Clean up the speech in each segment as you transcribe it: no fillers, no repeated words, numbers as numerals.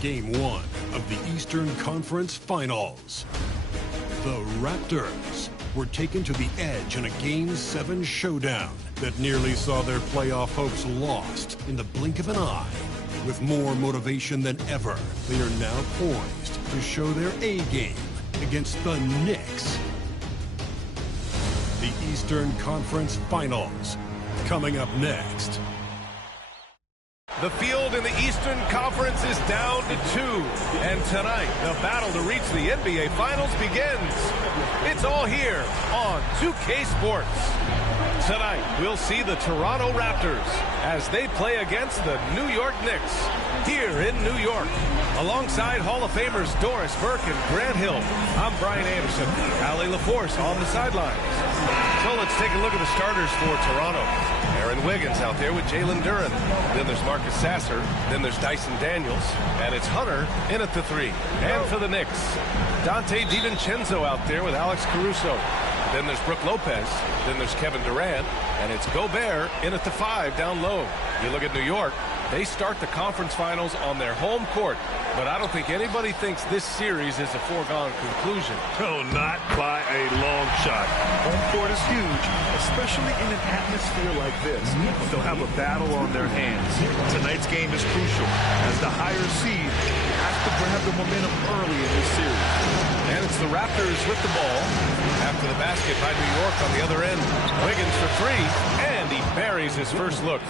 Game 1 of the Eastern Conference Finals. The Raptors were taken to the edge in a Game 7 showdown that nearly saw their playoff hopes lost in the blink of an eye. With more motivation than ever, they are now poised to show their A-game against the Knicks. The Eastern Conference Finals, coming up next. The field in the Eastern Conference is down to 2. And tonight, the battle to reach the NBA Finals begins. It's all here on 2K Sports. Tonight, we'll see the Toronto Raptors as they play against the New York Knicks here in New York. Alongside Hall of Famers Doris Burke and Grant Hill, I'm Brian Anderson. Allie LaForce on the sidelines. So let's take a look at the starters for Toronto. Aaron Wiggins out there with Jalen Duren. Then there's Marcus Sasser. Then there's Dyson Daniels. And it's Hunter in at the 3. And for the Knicks, Dante DiVincenzo out there with Alex Caruso. Then there's Brook Lopez. Then there's Kevin Durant. And it's Gobert in at the 5 down low. You look at New York, they start the conference finals on their home court. But I don't think anybody thinks this series is a foregone conclusion. No, not by a long shot. Home court is huge, especially in an atmosphere like this. They'll have a battle on their hands. Tonight's game is crucial, as the higher seed has to grab the momentum early in this series. And it's the Raptors with the ball. After the basket by New York on the other end. Wiggins for 3, and he buries his first look.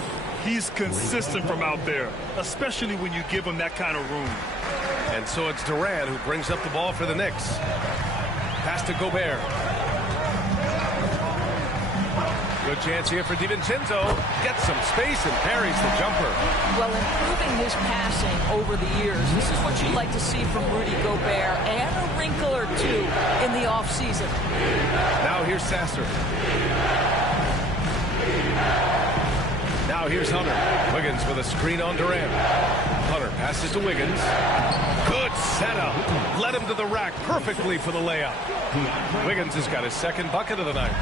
He's consistent from out there, especially when you give him that kind of room. And so it's Durant who brings up the ball for the Knicks. Pass to Gobert. Good chance here for DiVincenzo. Gets some space and parries the jumper. Well, improving his passing over the years, this is what you'd like to see from Rudy Gobert, and a wrinkle or two in the offseason. Now here's Sasser. Now here's Hunter. Wiggins with a screen on Durant. Hunter passes to Wiggins. Good setup. Led him to the rack perfectly for the layup. Wiggins has got his second bucket of the night.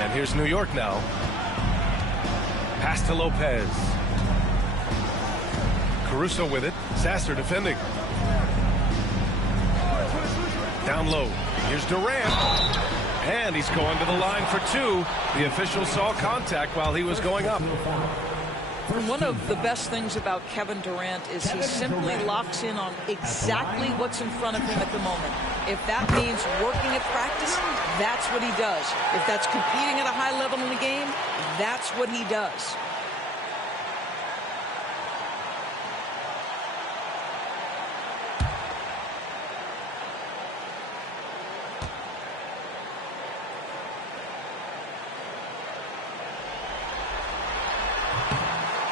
And here's New York now. Pass to Lopez. Caruso with it. Sasser defending. Down low. Here's Durant. And he's going to the line for 2. The official saw contact while he was going up. One of the best things about Kevin Durant is he simply locks in on exactly what's in front of him at the moment. If that means working at practice, that's what he does. If that's competing at a high level in the game, that's what he does.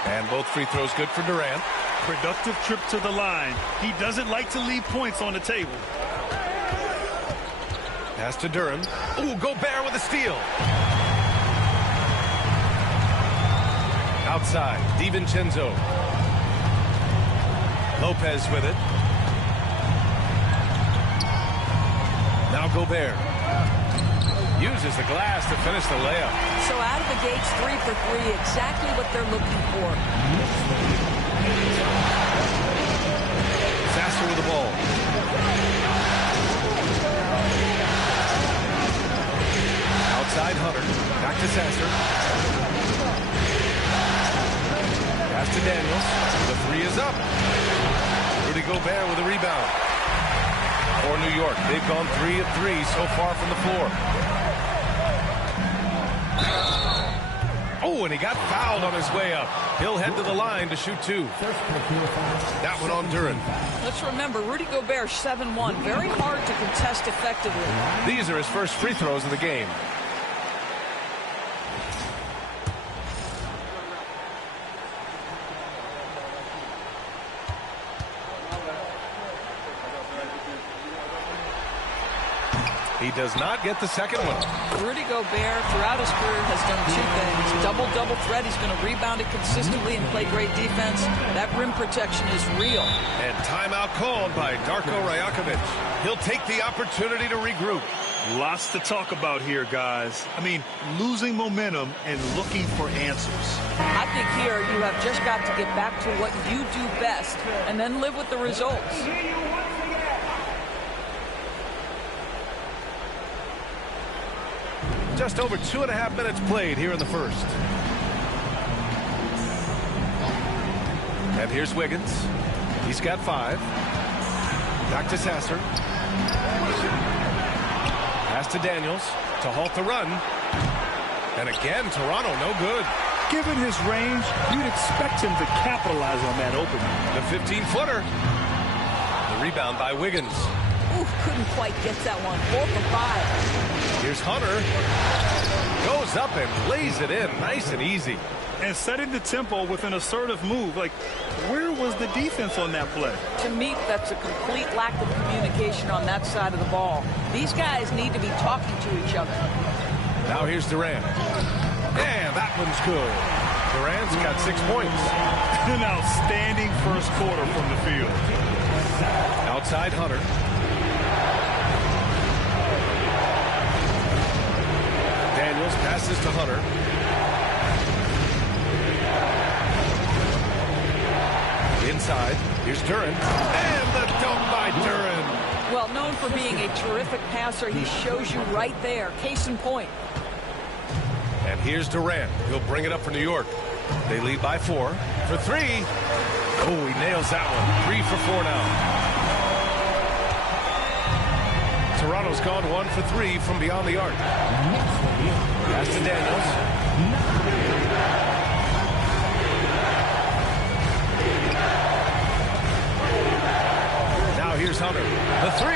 And both free throws good for Durant. Productive trip to the line. He doesn't like to leave points on the table. Pass to Duren. Ooh, Gobert with a steal. Outside, DiVincenzo. Lopez with it. Now Gobert. Uses the glass to finish the layup. So out of the gates, 3 for 3, exactly what they're looking for. Sasser with the ball. Outside Hunter. Back to Sasser. Pass to Daniels. The 3 is up. Rudy Gobert with a rebound. For New York, they've gone 3 of 3 so far from the floor. Oh, and he got fouled on his way up. He'll head to the line to shoot 2. That one on Duren. Let's remember, Rudy Gobert, 7-1. Very hard to contest effectively. These are his first free throws of the game. He does not get the second one. Rudy Gobert, throughout his career, has done 2 things. Double threat. He's going to rebound it consistently and play great defense. That rim protection is real. And timeout called by Darko Rajakovic. He'll take the opportunity to regroup. Lots to talk about here, guys. I mean, losing momentum and looking for answers. I think here you have just got to get back to what you do best and then live with the results. Just over 2.5 minutes played here in the first. And here's Wiggins. He's got 5. Back to Sasser. Pass to Daniels to halt the run. And again, Toronto no good. Given his range, you'd expect him to capitalize on that opening. The 15-footer. The rebound by Wiggins. Ooh, couldn't quite get that one. 4 for 5. Here's Hunter. Goes up and lays it in. Nice and easy. And setting the tempo with an assertive move. Like, where was the defense on that play? To me, that's a complete lack of communication on that side of the ball. These guys need to be talking to each other. Now here's Durant. And that one's good. Durant's got 6 points. An outstanding first quarter from the field. Outside Hunter. Daniels passes to Hunter. Inside, here's Duren, and the dunk by Duren. Well, known for being a terrific passer, he shows you right there. Case in point. And here's Durant. He'll bring it up for New York. They lead by 4 for 3. Oh, he nails that one. 3 for 4 now. Toronto's gone 1 for 3 from beyond the arc. Pass to Daniels. Here's Hunter. The 3.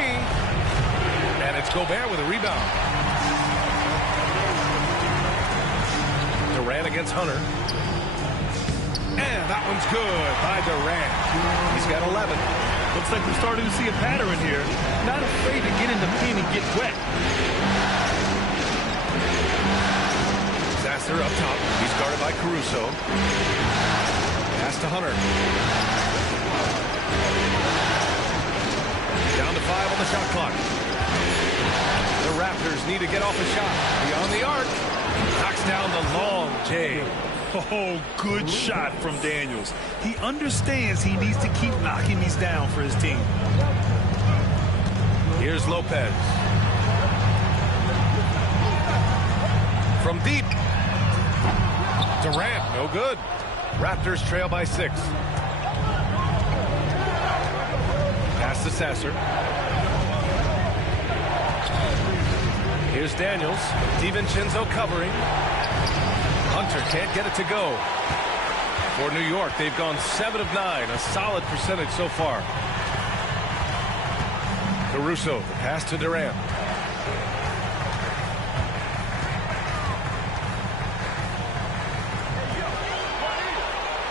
And it's Gobert with a rebound. Durant against Hunter. And that one's good by Durant. He's got 11. Looks like we're starting to see a pattern here. Not afraid to get in the paint and get wet. Sasser up top. He's guarded by Caruso. Pass to Hunter. Down to 5 on the shot clock. The Raptors need to get off a shot. Beyond the arc. Knocks down the long J. Oh, good shot from Daniels. He understands he needs to keep knocking these down for his team. Here's Lopez. From deep. Durant, no good. Raptors trail by 6. Pass to Sasser. Here's Daniels. DiVincenzo covering. Hunter can't get it to go. For New York, they've gone 7 of 9, a solid percentage so far. Caruso, the pass to Durant.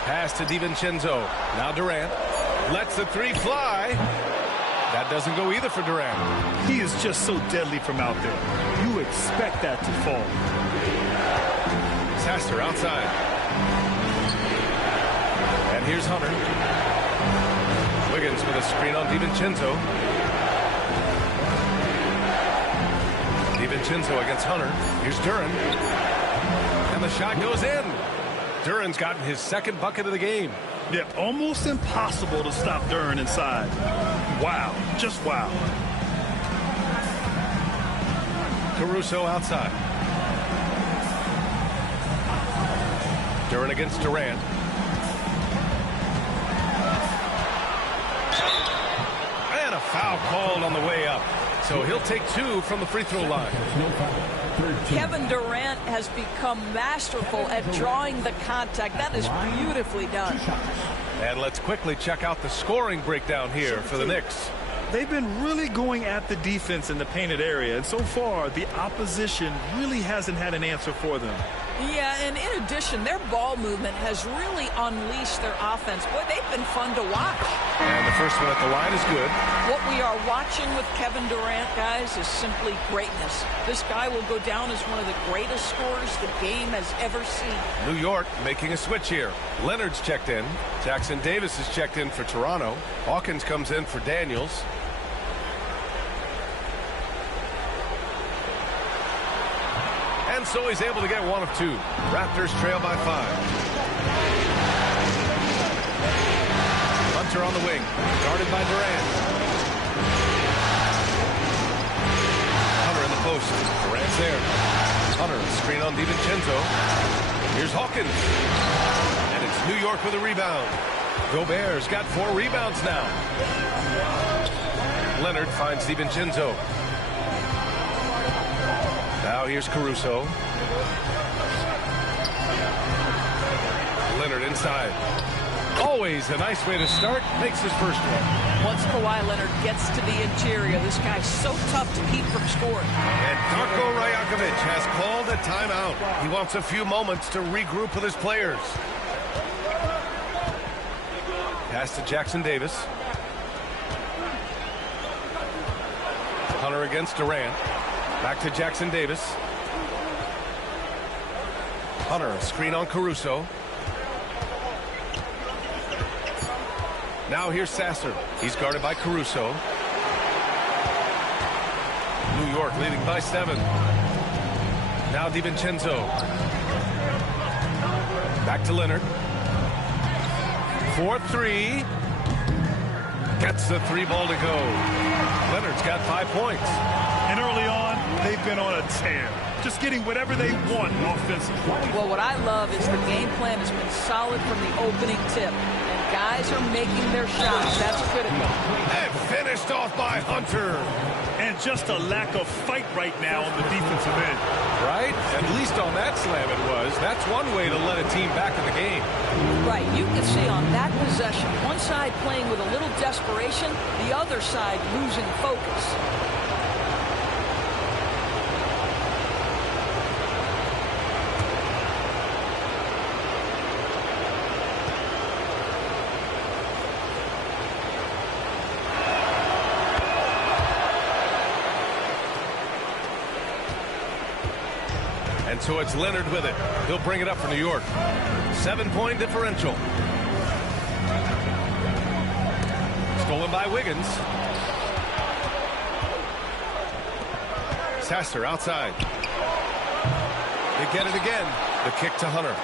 Pass to DiVincenzo. Now Durant. Lets the 3 fly. That doesn't go either for Durant. He is just so deadly from out there. You expect that to fall. Sasser outside. And here's Hunter. Wiggins with a screen on DiVincenzo. DiVincenzo against Hunter. Here's Duren. And the shot goes in. Duren's gotten his 2nd bucket of the game. Yeah, almost impossible to stop Duren inside. Wow, just wow. Caruso outside. Duren against Durant. And a foul called on the way up. So he'll take 2 from the free throw line. Kevin Durant has become masterful at drawing the contact. That is beautifully done. And let's quickly check out the scoring breakdown here for the Knicks. They've been really going at the defense in the painted area, and so far the opposition really hasn't had an answer for them. Yeah, and in addition, their ball movement has really unleashed their offense. Boy, they've been fun to watch. And the first one at the line is good. What we are watching with Kevin Durant, guys, is simply greatness. This guy will go down as one of the greatest scorers the game has ever seen. New York making a switch here. Leonard's checked in. Jackson Davis is checked in for Toronto. Hawkins comes in for Daniels. And so he's able to get one of two. Raptors trail by 5. Hunter on the wing, guarded by Durant. Hunter in the post. Durant's there. Hunter, screen on DiVincenzo. Here's Hawkins. And it's New York with a rebound. Gobert's got 4 rebounds now. Leonard finds DiVincenzo. Now here's Caruso. Leonard inside. Always a nice way to start. Makes his first one. Once Kawhi Leonard gets to the interior, this guy's so tough to keep from scoring. And Darko Rajakovic has called a timeout. He wants a few moments to regroup with his players. Pass to Jackson Davis. Hunter against Durant. Back to Jackson Davis. Hunter, a screen on Caruso. Now here's Sasser. He's guarded by Caruso. New York leading by 7. Now DiVincenzo. Back to Leonard. 4-3. Gets the 3 ball to go. Leonard's got 5 points. And early on, they've been on a tear. Just getting whatever they want offensively. Well, what I love is the game plan has been solid from the opening tip. And guys are making their shots. That's critical. And finished off by Hunter. And just a lack of fight right now on the defensive end. Right? At least on that slam it was. That's one way to let a team back in the game. Right. You can see on that possession, one side playing with a little desperation, the other side losing focus. And so it's Leonard with it. He'll bring it up for New York. 7-point differential. Stolen by Wiggins. Sasser outside. They get it again. The kick to Hunter.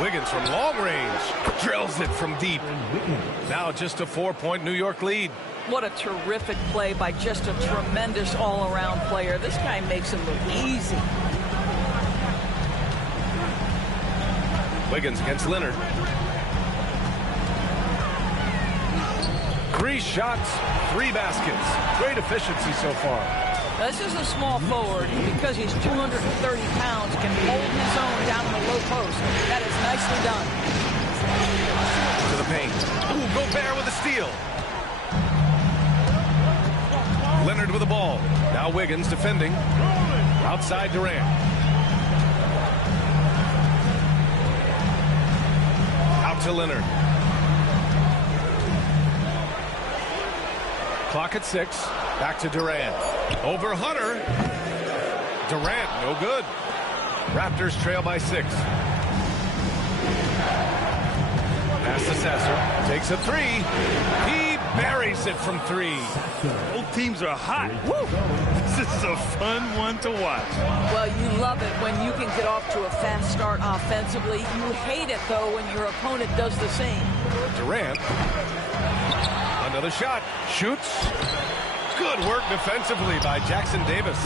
Wiggins from long range. Drills it from deep. Now just a 4-point New York lead. What a terrific play by just a tremendous all-around player. This guy makes him look easy. Wiggins against Leonard. 3 shots, 3 baskets. Great efficiency so far. This is a small forward. Because he's 230 pounds, can hold his own down in the low post. That is nicely done. To the paint. Ooh, Gobert with a steal. Leonard with the ball. Now Wiggins defending. Outside Durant. Out to Leonard. Clock at 6. Back to Durant. Over Hunter. Durant, no good. Raptors trail by 6. Pass to Sasser. Takes a 3. He buries it from 3. Both teams are hot. Woo! This is a fun one to watch. Well, you love it when you can get off to a fast start offensively. You hate it, though, when your opponent does the same. Durant. Another shot. Shoots. Good work defensively by Jackson Davis.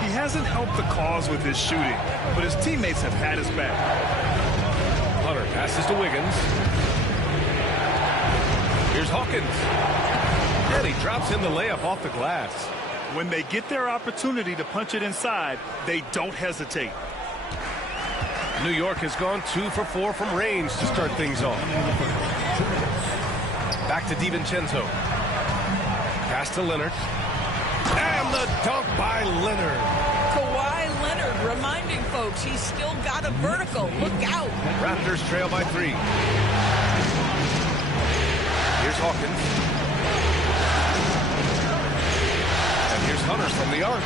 He hasn't helped the cause with his shooting, but his teammates have had his back. Hunter passes to Wiggins. Here's Hawkins. And he drops in the layup off the glass. When they get their opportunity to punch it inside, they don't hesitate. New York has gone 2 for 4 from range to start things off. Back to DiVincenzo. Pass to Leonard. And the dunk by Leonard. Kawhi Leonard reminding folks he's still got a vertical. Look out. Raptors trail by 3. Here's Hawkins. And here's Hunter from the arc.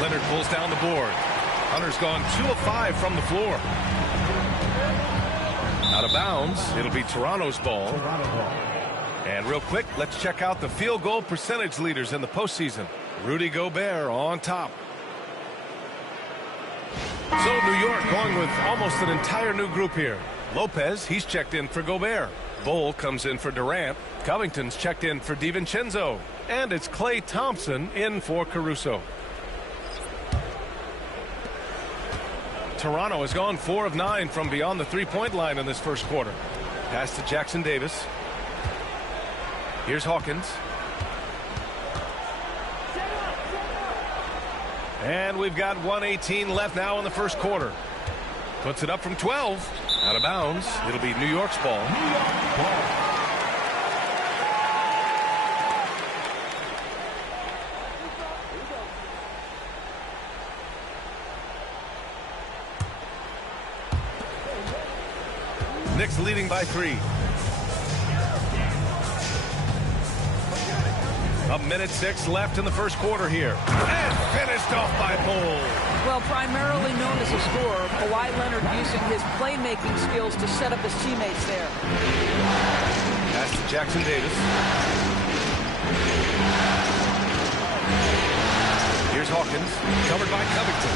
Leonard pulls down the board. Hunter's gone 2 of 5 from the floor. Out of bounds. It'll be Toronto's ball. And real quick, let's check out the field goal percentage leaders in the postseason. Rudy Gobert on top. So New York going with almost an entire new group here. Lopez, he's checked in for Gobert. Bol comes in for Durant. Covington's checked in for DiVincenzo. And it's Klay Thompson in for Caruso. Toronto has gone 4 of 9 from beyond the three-point line in this first quarter. Pass to Jackson Davis. Here's Hawkins. And we've got 1:18 left now in the first quarter. Puts it up from 12. Out of bounds. It'll be New York's ball. Knicks leading by 3. 1:06 left in the first quarter here. And finished off by Bol. Well, primarily known as a scorer, Kawhi Leonard using his playmaking skills to set up his teammates there. Pass to Jackson Davis. Here's Hawkins, covered by Covington.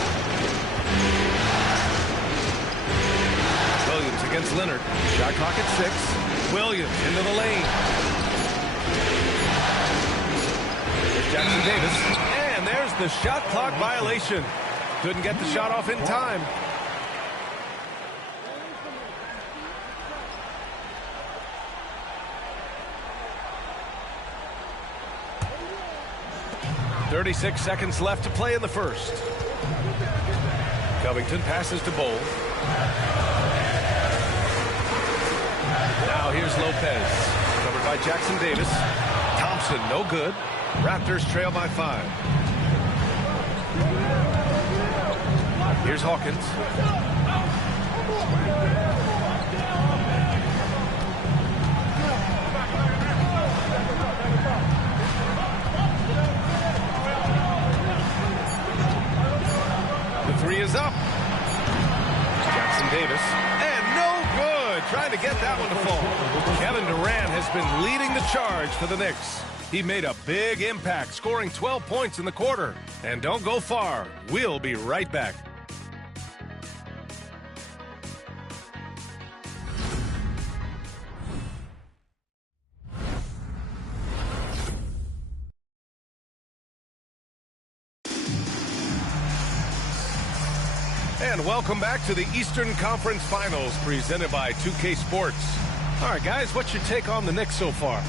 Williams against Leonard. Shot clock at 6. Williams into the lane. Here's Jackson Davis. And there's the shot clock violation. Couldn't get the shot off in time. .36 seconds left to play in the first. Covington passes to Bol. Now here's Lopez. Covered by Jackson Davis. Thompson, no good. Raptors trail by 5. Here's Hawkins. The 3 is up. Jackson Davis. And no good. Trying to get that one to fall. Kevin Durant has been leading the charge for the Knicks. He made a big impact, scoring 12 points in the quarter. And don't go far. We'll be right back. And welcome back to the Eastern Conference Finals presented by 2K Sports. All right, guys, what's your take on the Knicks so far?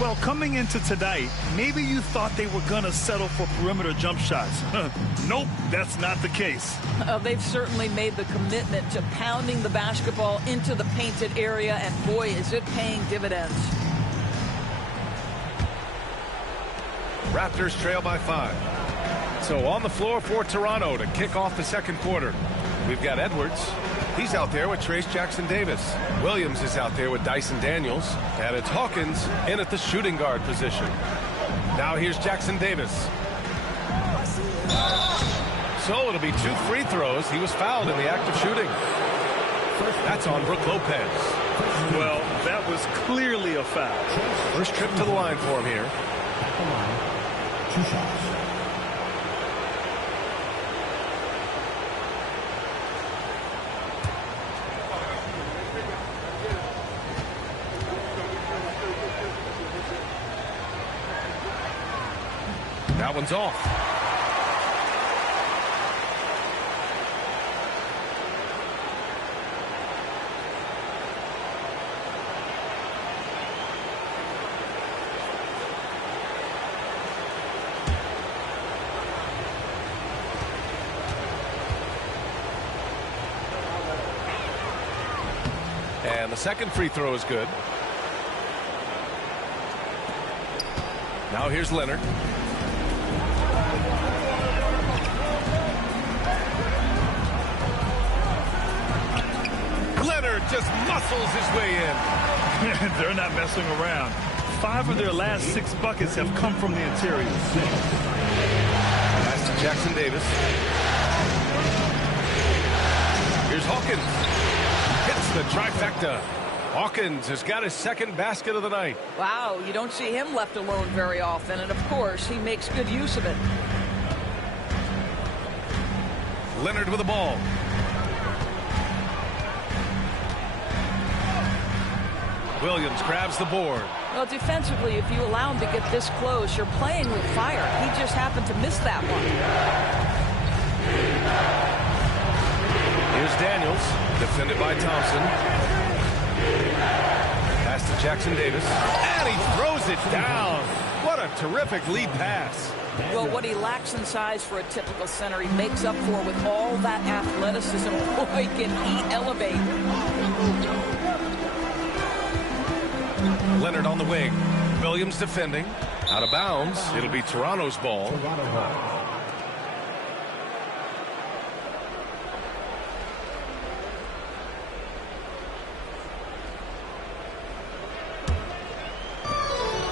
Well, coming into tonight, maybe you thought they were going to settle for perimeter jump shots. Nope, that's not the case. They've certainly made the commitment to pounding the basketball into the painted area, and boy, is it paying dividends. Raptors trail by 5. So on the floor for Toronto to kick off the second quarter. We've got Edwards. He's out there with Trayce Jackson-Davis. Williams is out there with Dyson Daniels. And it's Hawkins in at the shooting guard position. Now here's Jackson-Davis. So it'll be 2 free throws. He was fouled in the act of shooting. That's on Brook Lopez. Well, that was clearly a foul. First trip to the line for him here. 2 shots. That one's off. And the second free throw is good. Now here's Leonard. Leonard just muscles his way in. They're not messing around. 5 of their last 6 buckets have come from the interior. Pass to Jackson-Davis. Here's Hawkins. Hits the trifecta. Hawkins has got his second basket of the night. Wow, you don't see him left alone very often, and of course, he makes good use of it. Leonard with the ball. Williams grabs the board. Well, defensively, if you allow him to get this close, you're playing with fire. He just happened to miss that one. Here's Daniels, defended by Thompson. Pass to Jackson Davis, and he throws it down. What a terrific lead pass. Well, what he lacks in size for a typical center, he makes up for with all that athleticism. Boy, can he elevate. Leonard on the wing. Williams defending. Out of bounds. It'll be Toronto's ball.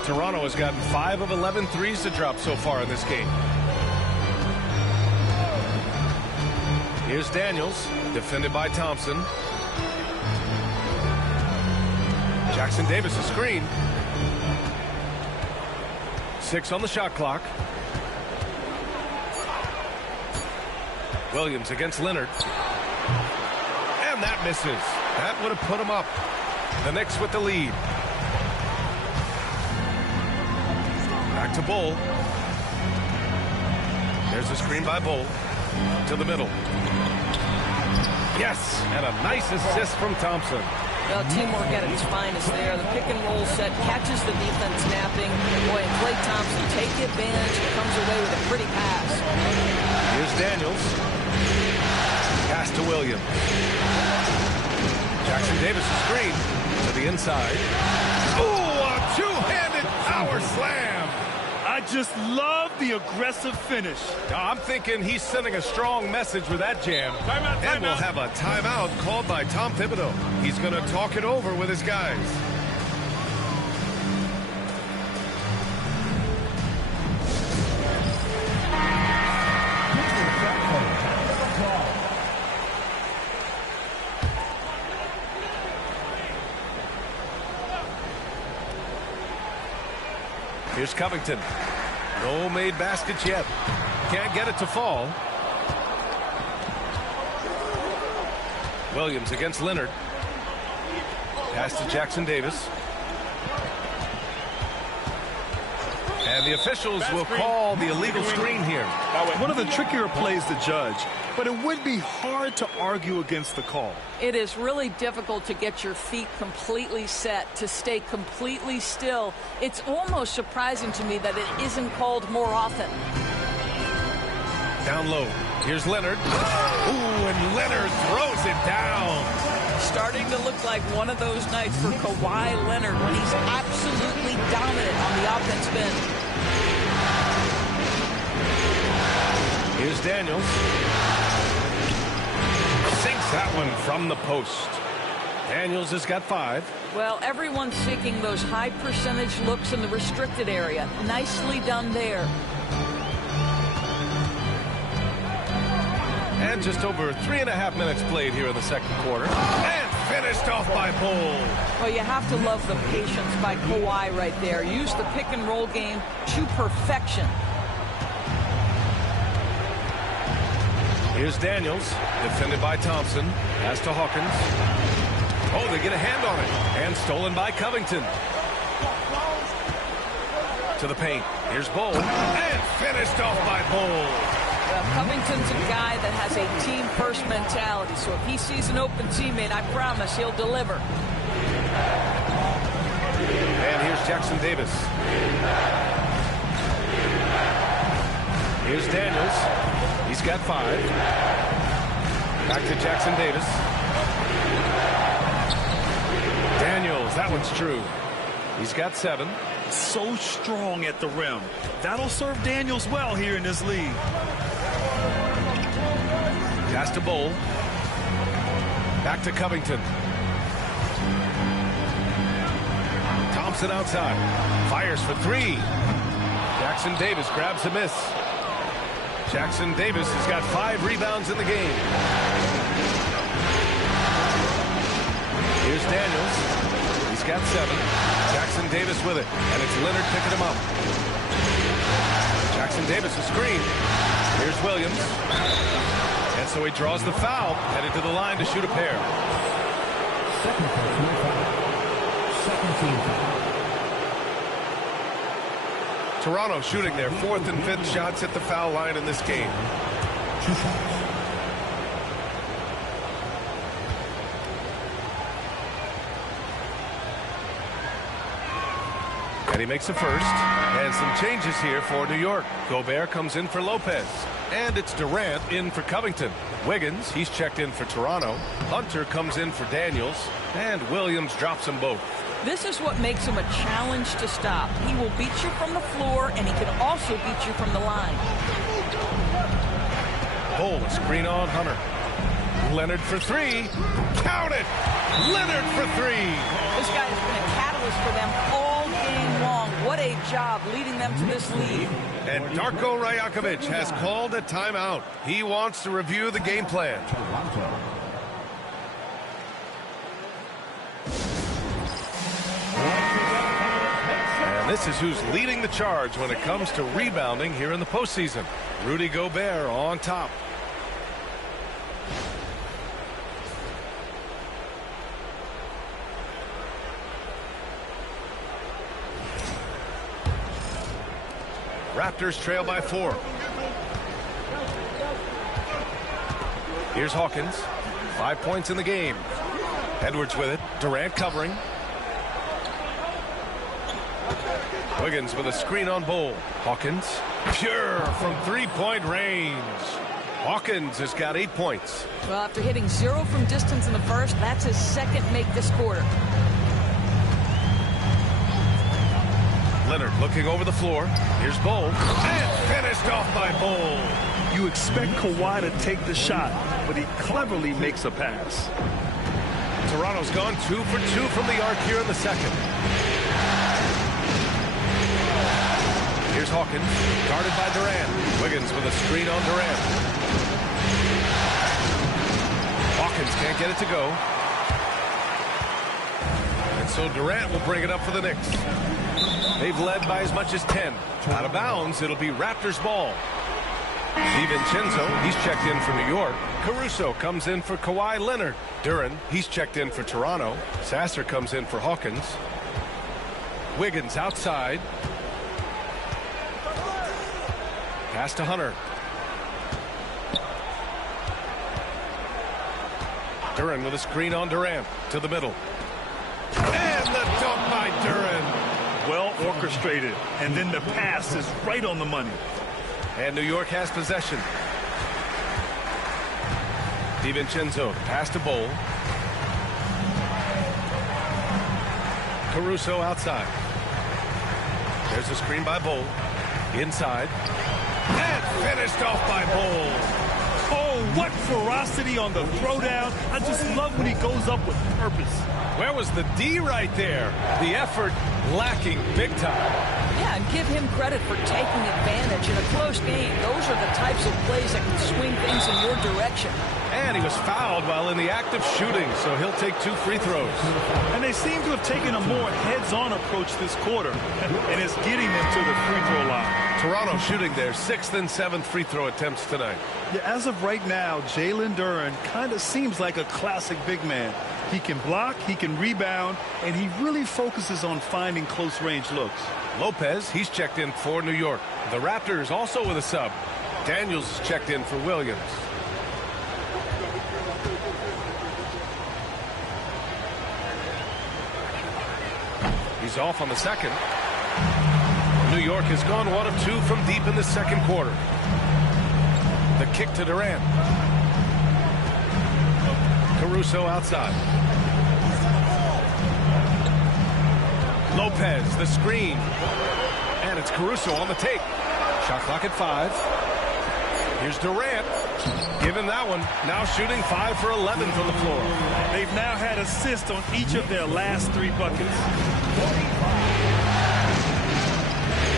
Toronto has gotten 5 of 11 threes to drop so far in this game. Here's Daniels, defended by Thompson. Jackson Davis a screen. 6 on the shot clock. Williams against Leonard. And that misses. That would have put him up. The Knicks with the lead. Back to Bull. There's a screen by Bull. To the middle. Yes, and a nice assist from Thompson. Well, teamwork at its finest there. The pick and roll set catches the defense napping. Boy, and Klay Thompson take advantage and comes away with a pretty pass. Here's Daniels. Pass to Williams. Jackson Davis a screen to the inside. Oh, a two-handed power slam. I just love the aggressive finish. I'm thinking he's sending a strong message with that jam. Timeout, And we'll timeout. have a timeout called by Tom Thibodeau. He's going to talk it over with his guys. Here's Covington. No made baskets yet. Can't get it to fall. Williams against Leonard. Pass to Jackson Davis. And the officials will call the illegal screen here. One of the trickier plays to judge, but it would be hard to argue against the call. It is really difficult to get your feet completely set, to stay completely still. It's almost surprising to me that it isn't called more often. Down low. Here's Leonard. Ooh, and Leonard throws it down. Starting to look like one of those nights for Kawhi Leonard when he's absolutely dominant on the offensive end. Here's Daniels. Sinks that one from the post. Daniels has got 5. Well, everyone's seeking those high percentage looks in the restricted area. Nicely done there. And just over 3.5 minutes played here in the second quarter. And finished off by Bull. Well, you have to love the patience by Kawhi right there. Use the pick and roll game to perfection. Here's Daniels, defended by Thompson. Pass to Hawkins. Oh, they get a hand on it. And stolen by Covington. To the paint. Here's Bull. And finished off by Bull. Well, Covington's a guy that has a team-first mentality, so if he sees an open teammate, I promise he'll deliver. And here's Jackson Davis. Here's Daniels. He's got 5. Back to Jackson Davis. Daniels, that one's true. He's got 7. So strong at the rim. That'll serve Daniels well here in this league. Pass to Bull. Back to Covington. Thompson outside. Fires for 3. Jackson Davis grabs a miss. Jackson Davis has got 5 rebounds in the game. Here's Daniels. He's got 7. Jackson Davis with it. And it's Leonard picking him up. Jackson Davis a screen. Here's Williams. And so he draws the foul, headed to the line to shoot a pair. Second team foul. Toronto shooting their 4th and 5th shots at the foul line in this game. 2 shots. And he makes a first. And some changes here for New York. Gobert comes in for Lopez. And it's Durant in for Covington. Wiggins, he's checked in for Toronto. Hunter comes in for Daniels. And Williams drops them both. This is what makes him a challenge to stop. He will beat you from the floor, and he can also beat you from the line. Bol, a screen on Hunter. Leonard for 3. Count it! Leonard for 3. This guy has been a catalyst for them all game long. What a job leading them to this lead. And Darko Rajakovic has called a timeout. He wants to review the game plan. Toronto. And this is who's leading the charge when it comes to rebounding here in the postseason. Rudy Gobert on top. Raptors trail by 4. Here's Hawkins. 5 points in the game. Edwards with it. Durant covering. Wiggins with a screen on Bol. Hawkins. Pure from 3-point range. Hawkins has got 8 points. Well, after hitting 0 from distance in the first, that's his 2nd make this quarter. Leonard looking over the floor. Here's Bol. And finished off by Bol. You expect Kawhi to take the shot, but he cleverly makes a pass. Toronto's gone 2 for 2 from the arc here in the second. Here's Hawkins, guarded by Durant. Wiggins with a screen on Durant. Hawkins can't get it to go. And so Durant will bring it up for the Knicks. They've led by as much as 10. Out of bounds, it'll be Raptors ball. DiVincenzo, he's checked in for New York. Caruso comes in for Kawhi Leonard. Duren, he's checked in for Toronto. Sasser comes in for Hawkins. Wiggins outside. Pass to Hunter. Duren with a screen on Durant to the middle. And the dunk by Duren. Well orchestrated, and then the pass is right on the money. And New York has possession. DiVincenzo, pass to Bol. Caruso outside. There's a screen by Bol. Inside. And finished off by Bol. Oh, what ferocity on the throwdown. I just love when he goes up with purpose. Where was the D right there? The effort lacking big time. Yeah, and give him credit for taking advantage in a close game. Those are the types of plays that can swing things in your direction. And he was fouled while in the act of shooting, so he'll take 2 free throws. And they seem to have taken a more heads-on approach this quarter, and it's getting them to the free throw line. Toronto shooting their 6th and 7th free throw attempts tonight. Yeah, as of right now, Jalen Duren kind of seems like a classic big man. He can block, he can rebound, and he really focuses on finding close-range looks. Lopez, he's checked in for New York. The Raptors also with a sub. Daniels is checked in for Williams. He's off on the second. New York has gone 1 of 2 from deep in the second quarter. The kick to Durant. Caruso outside. Lopez, the screen. And it's Caruso on the take. Shot clock at 5. Here's Durant. Give him that one. Now shooting 5 for 11 from the floor. They've now had assists on each of their last 3 buckets.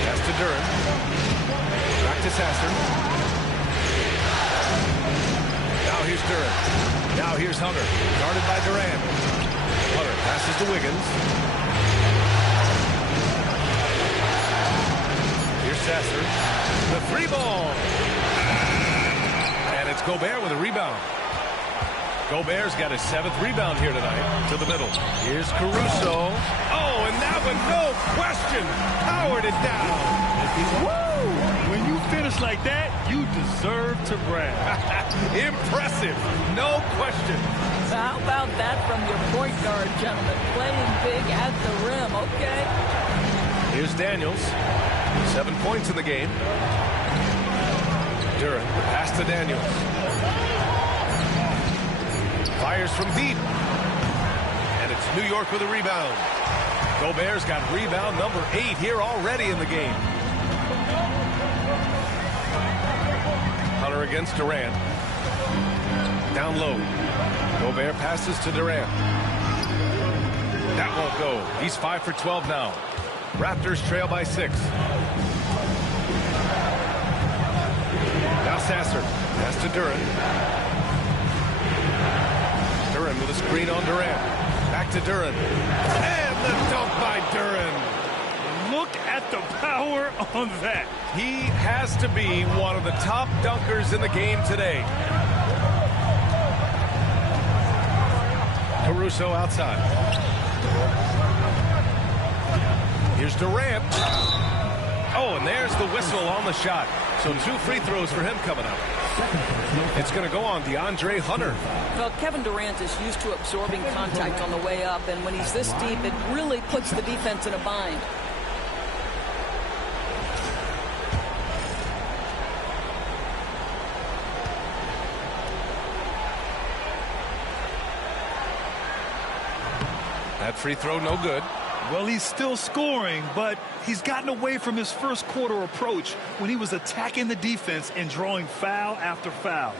Pass to Duren. Back to Sasser. Now here's Duren. Now here's Hunter. Guarded by Durant. Hunter passes to Wiggins. Here's Sasser. The 3 ball. And it's Gobert with a rebound. Gobert's got his 7th rebound here tonight. To the middle. Here's Caruso. Oh, and that one, no question, powered it down. Woo! When you finish like that, you deserve to brag. Impressive, no question. How about that from your point guard, gentlemen? Playing big at the rim, okay? Here's Daniels. 7 points in the game. Duren, pass to Daniels. Fires from deep. And it's New York with a rebound. Gobert's got rebound number 8 here already in the game. Hunter against Durant. Down low. Gobert passes to Durant. That won't go. He's 5 for 12 now. Raptors trail by 6. Now Sasser. Pass to Duren. Duren with a screen on Durant. Back to Duren. And the dunk by Duren. Look at the power on that. He has to be one of the top dunkers in the game today. Caruso outside. Here's Durant. Oh, and there's the whistle on the shot. So 2 free throws for him coming up. It's going to go on DeAndre Hunter. Well, Kevin Durant is used to absorbing contact on the way up, and when he's this deep, it really puts the defense in a bind. That free throw no good. Well, he's still scoring, but he's gotten away from his first quarter approach when he was attacking the defense and drawing foul after foul.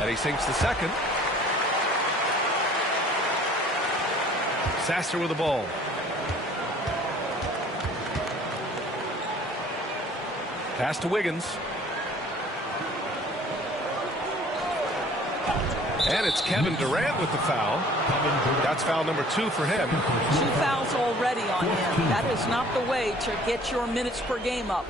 And he sinks the second. Sasser with the ball. Pass to Wiggins. And it's Kevin Durant with the foul. That's foul number 2 for him. 2 fouls already on him. That is not the way to get your minutes per game up.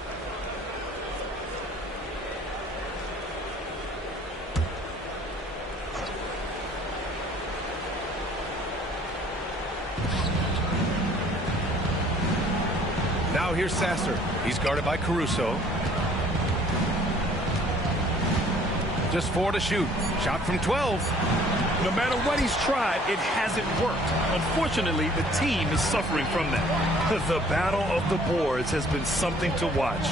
Now here's Sasser. He's guarded by Caruso. Just 4 to shoot. Shot from 12. No matter what he's tried, it hasn't worked. Unfortunately, the team is suffering from that. The battle of the boards has been something to watch.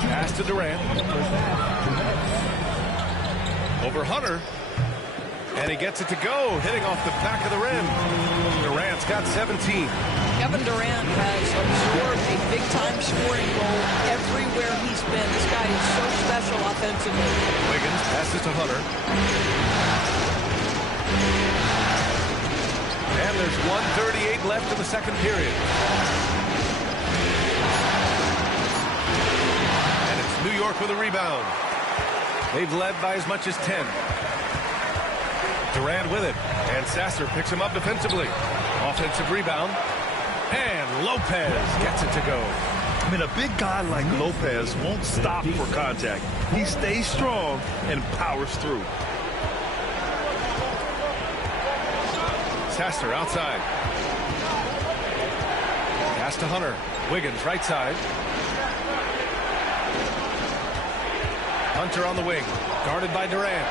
Pass to Durant. Over Hunter. And he gets it to go, hitting off the back of the rim. Durant's got 17. Kevin Durant has absorbed a big-time scoring role everywhere he's been. This guy is so special offensively. Wiggins passes to Hunter. And there's 1:38 left in the second period. And it's New York with a rebound. They've led by as much as 10. Durant with it, and Sasser picks him up defensively. Offensive rebound, and Lopez gets it to go. I mean, a big guy like Lopez won't stop for contact. He stays strong and powers through. Sasser outside. Pass to Hunter. Wiggins right side. Hunter on the wing, guarded by Durant.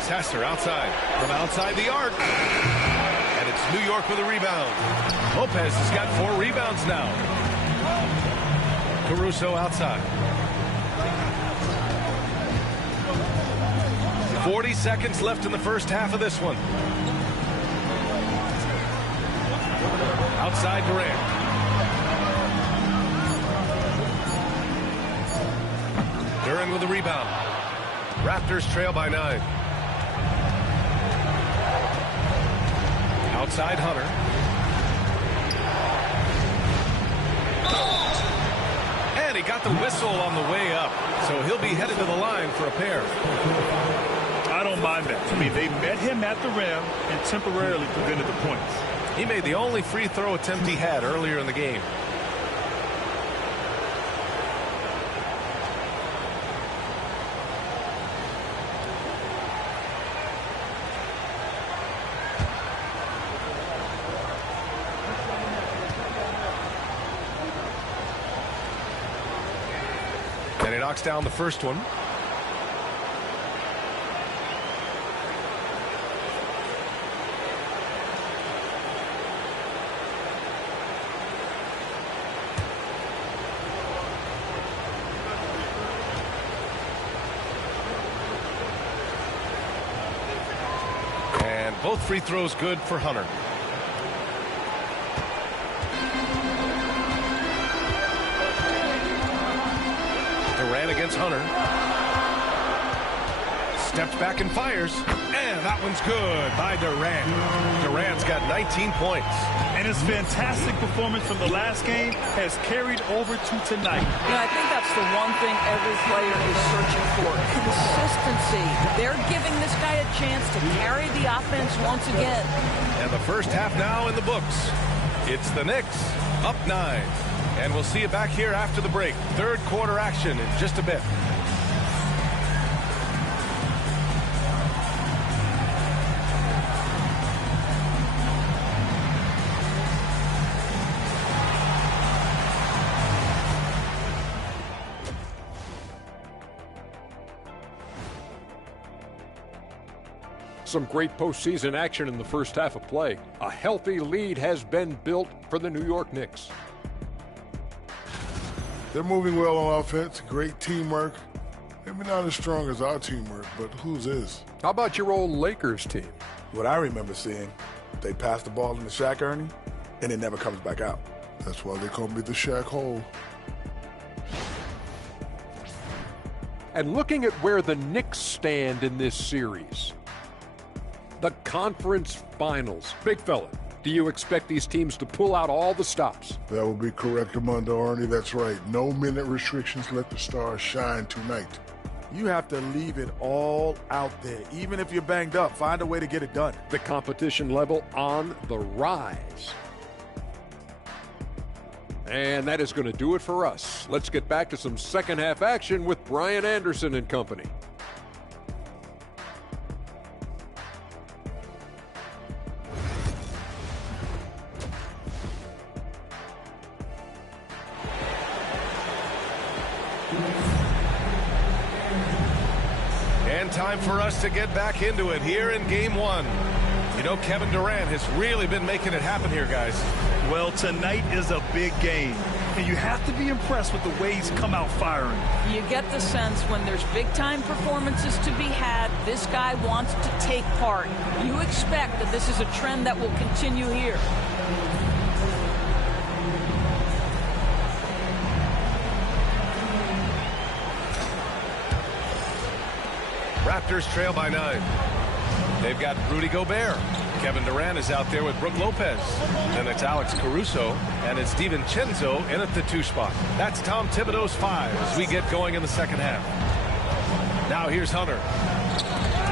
Sasser outside, from outside the arc. And it's New York with a rebound. Lopez has got 4 rebounds now. Caruso outside. 40 seconds left in the first half of this one. Outside Durant. Duren with the rebound. Raptors trail by 9. Outside Hunter. And he got the whistle on the way up, so he'll be headed to the line for a pair. I don't don't mind that. I mean, they met him at the rim and temporarily prevented the points. He made the only free throw attempt he had earlier in the game. And he knocks down the first one. And both free throws good for Hunter. Durant against Hunter. Steps back and fires. And that one's good by Durant. Durant's got 19 points. And his fantastic performance from the last game has carried over to tonight. You know, I think that's the one thing every player is searching for. Consistency. They're giving this guy a chance to carry the offense once again. And the first half now in the books. It's the Knicks up 9. And we'll see you back here after the break. Third quarter action in just a bit. Some great postseason action in the first half of play. A healthy lead has been built for the New York Knicks. They're moving well on offense, great teamwork. Maybe not as strong as our teamwork, but whose is? How about your old Lakers team? What I remember seeing, they pass the ball into Shaq Ernie, and it never comes back out. That's why they call me the Shaq Hole. And looking at where the Knicks stand in this series, the conference finals. Big fella, do you expect these teams to pull out all the stops? That would be correct, Armando Arnie. That's right. No minute restrictions. Let the stars shine tonight. You have to leave it all out there. Even if you're banged up, find a way to get it done. The competition level on the rise. And that is going to do it for us. Let's get back to some second half action with Brian Anderson and company. And time for us to get back into it here in Game 1. You know, Kevin Durant has really been making it happen here, guys. Well, tonight is a big game, and you have to be impressed with the way he's come out firing. You get the sense when there's big-time performances to be had, this guy wants to take part. You expect that this is a trend that will continue here. Raptors trail by 9. They've got Rudy Gobert. Kevin Durant is out there with Brook Lopez. Then it's Alex Caruso, and it's DiVincenzo in at the 2 spot. That's Tom Thibodeau's 5 as we get going in the second half. Now here's Hunter.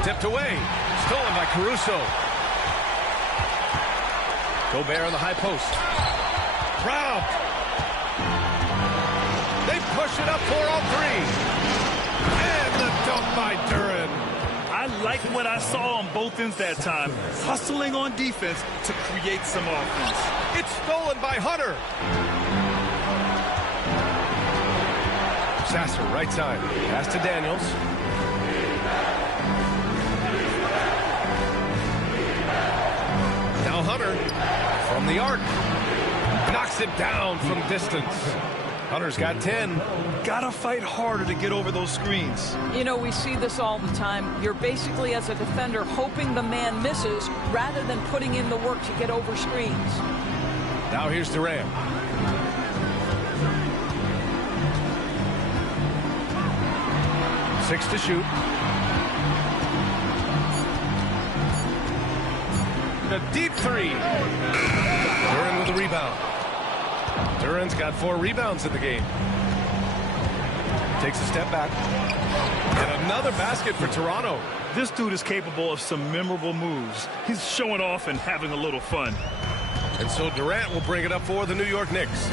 Tipped away. Stolen by Caruso. Gobert on the high post. Brown. They push it up 4-on-3. And the dunk by Duran. I like what I saw on both ends that time, hustling on defense to create some offense. It's stolen by Hunter. Sasser, right side. Pass to Daniels. Now Hunter from the arc. Knocks it down from distance. Hunter's got 10. Gotta fight harder to get over those screens. You know, we see this all the time. You're basically, as a defender, hoping the man misses rather than putting in the work to get over screens. Now here's Durant. Six to shoot. A deep 3. Duran with a rebound. Duran's got 4 rebounds in the game. Takes a step back. And another basket for Toronto. This dude is capable of some memorable moves. He's showing off and having a little fun. And so Durant will bring it up for the New York Knicks.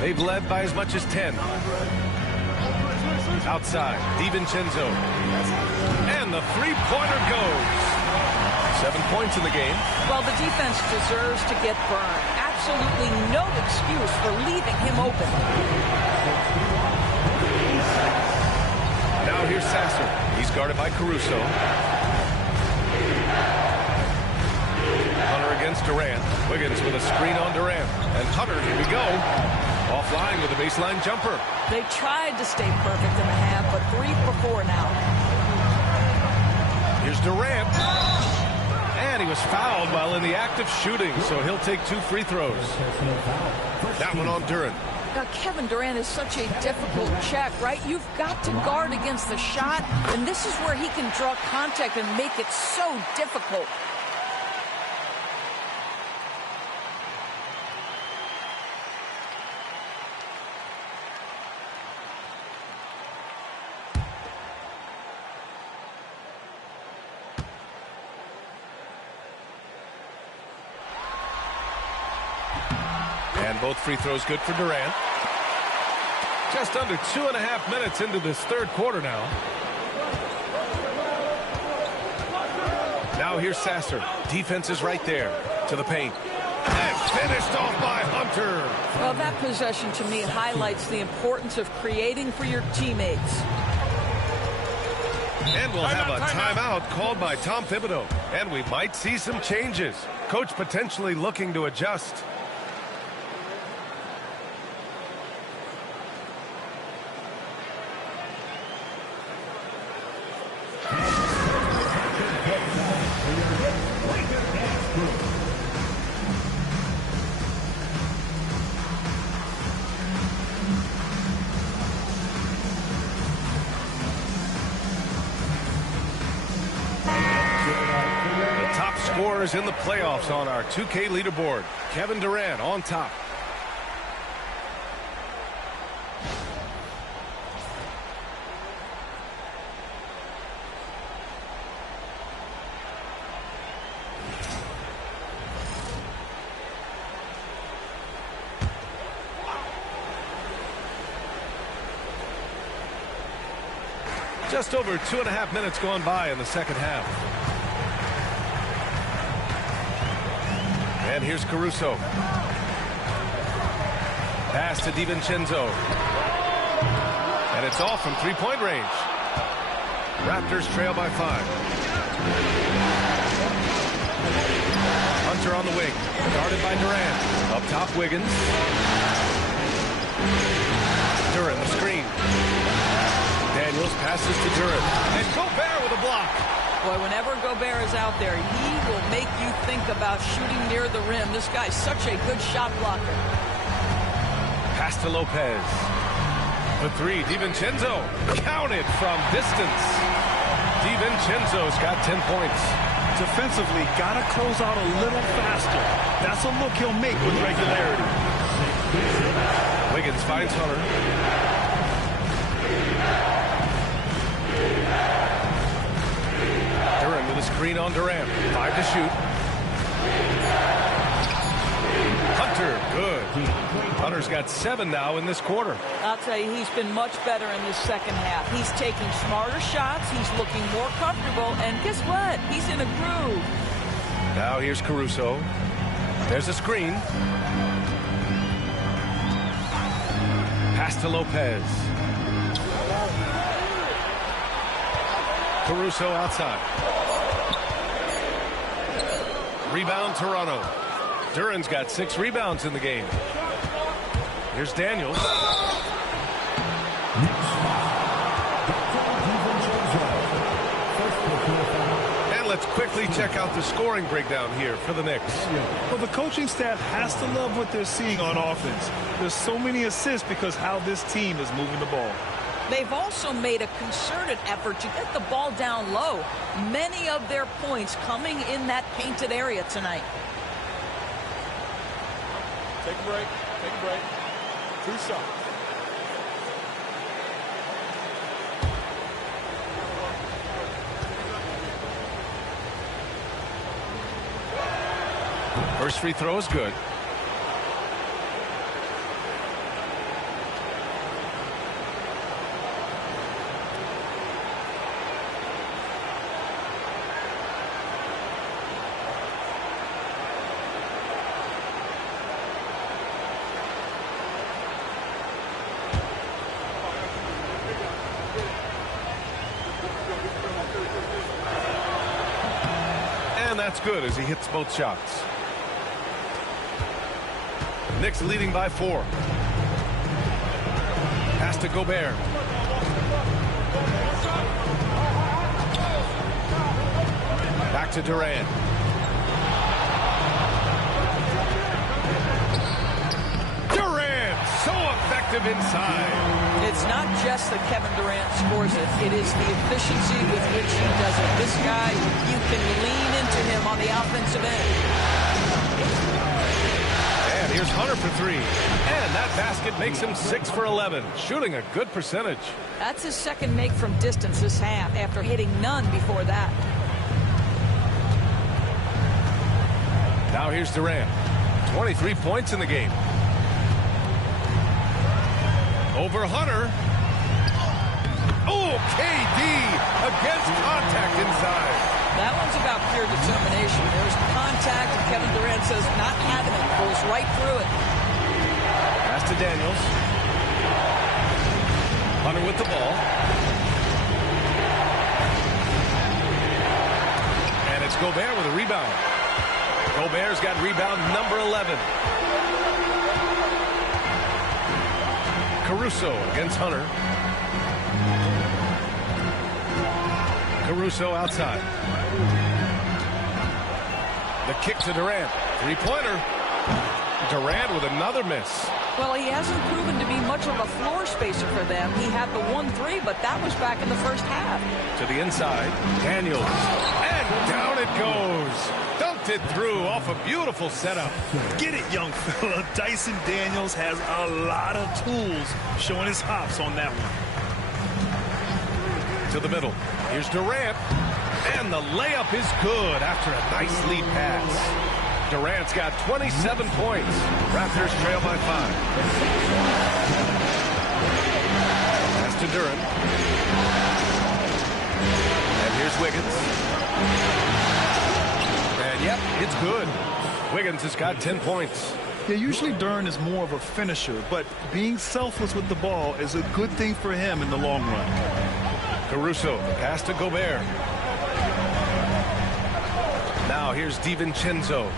They've led by as much as 10. Outside, DiVincenzo. And the three-pointer goes. 7 points in the game. Well, the defense deserves to get burned. Absolutely no excuse for leaving him open. Now here's Sasser. He's guarded by Caruso. Hunter against Durant. Wiggins with a screen on Durant. And Hunter, here we go. Offline with a baseline jumper. They tried to stay perfect in the half, but 3 for 4 now. Here's Durant. And he was fouled while in the act of shooting, so he'll take 2 free throws. That one on Durant. Now, Kevin Durant is such a difficult check, right? You've got to guard against the shot, and this is where he can draw contact and make it so difficult. And both free throws good for Durant. Just under 2.5 minutes into this third quarter now. Now here's Sasser. Defense is right there to the paint. And finished off by Hunter. Well, that possession to me highlights the importance of creating for your teammates. And we'll have a timeout called by Tom Thibodeau. And we might see some changes. Coach potentially looking to adjust. Scorers in the playoffs on our 2K leaderboard. Kevin Durant on top. Just over 2.5 minutes gone by in the second half. And here's Caruso. Pass to DiVincenzo. And it's off from three-point range. Raptors trail by 5. Hunter on the wing. Guarded by Durant. Up top, Wiggins. Durant, the screen. Daniels passes to Durant. And Gobert with a block. Boy, whenever Gobert is out there, he will make you think about shooting near the rim. This guy's such a good shot blocker. Pass to Lopez. The 3, DiVincenzo. Counted from distance. DiVincenzo's got 10 points. Defensively, gotta close out a little faster. That's a look he'll make with regularity. Wiggins finds Hunter. Durant with a screen on Durant. 5 to shoot. Hunter, good. Hunter's got 7 now in this quarter. I'll tell you, he's been much better in this second half. He's taking smarter shots. He's looking more comfortable. And guess what? He's in a groove. Now here's Caruso. There's a screen. Pass to Lopez. Caruso outside. Rebound Toronto. Durant's got 6 rebounds in the game. Here's Daniels. And let's quickly check out the scoring breakdown here for the Knicks. Well, the coaching staff has to love what they're seeing on offense. There's so many assists because how this team is moving the ball. They've also made a concerted effort to get the ball down low. Many of their points coming in that painted area tonight. Take a break. Take a break. 2 shots. First free throw is good. And that's good as he hits both shots. Knicks leading by 4. Pass to Gobert. Back to Durant. Durant, so effective inside. It's not just that Kevin Durant scores it. It is the efficiency with which he does it. This guy, you can lean into him on the offensive end. And here's Hunter for 3. And that basket makes him 6 for 11. Shooting a good percentage. That's his second make from distance this half after hitting none before that. Now here's Durant. 23 points in the game. Over Hunter. Oh, KD against contact inside. That one's about pure determination. There's contact, and Kevin Durant says not having it. Goes right through it. Pass to Daniels. Hunter with the ball. And it's Gobert with a rebound. Gobert's got rebound number 11. Caruso against Hunter. Caruso outside. The kick to Durant. Three-pointer. Durant with another miss. Well, he hasn't proven to be much of a floor spacer for them. He had the 1-3, but that was back in the first half. To the inside. Daniels. And down it goes. Dunked it through off a beautiful setup. Get it, young fella. Dyson Daniels has a lot of tools, showing his hops on that one. To the middle. Here's Durant. And the layup is good after a nice lead pass. Durant's got 27 points. Raptors trail by 5. Pass to Durant. And here's Wiggins. And yep, it's good. Wiggins has got 10 points. Yeah, usually Durant is more of a finisher, but being selfless with the ball is a good thing for him in the long run. Caruso, the pass to Gobert. Now here's DiVincenzo.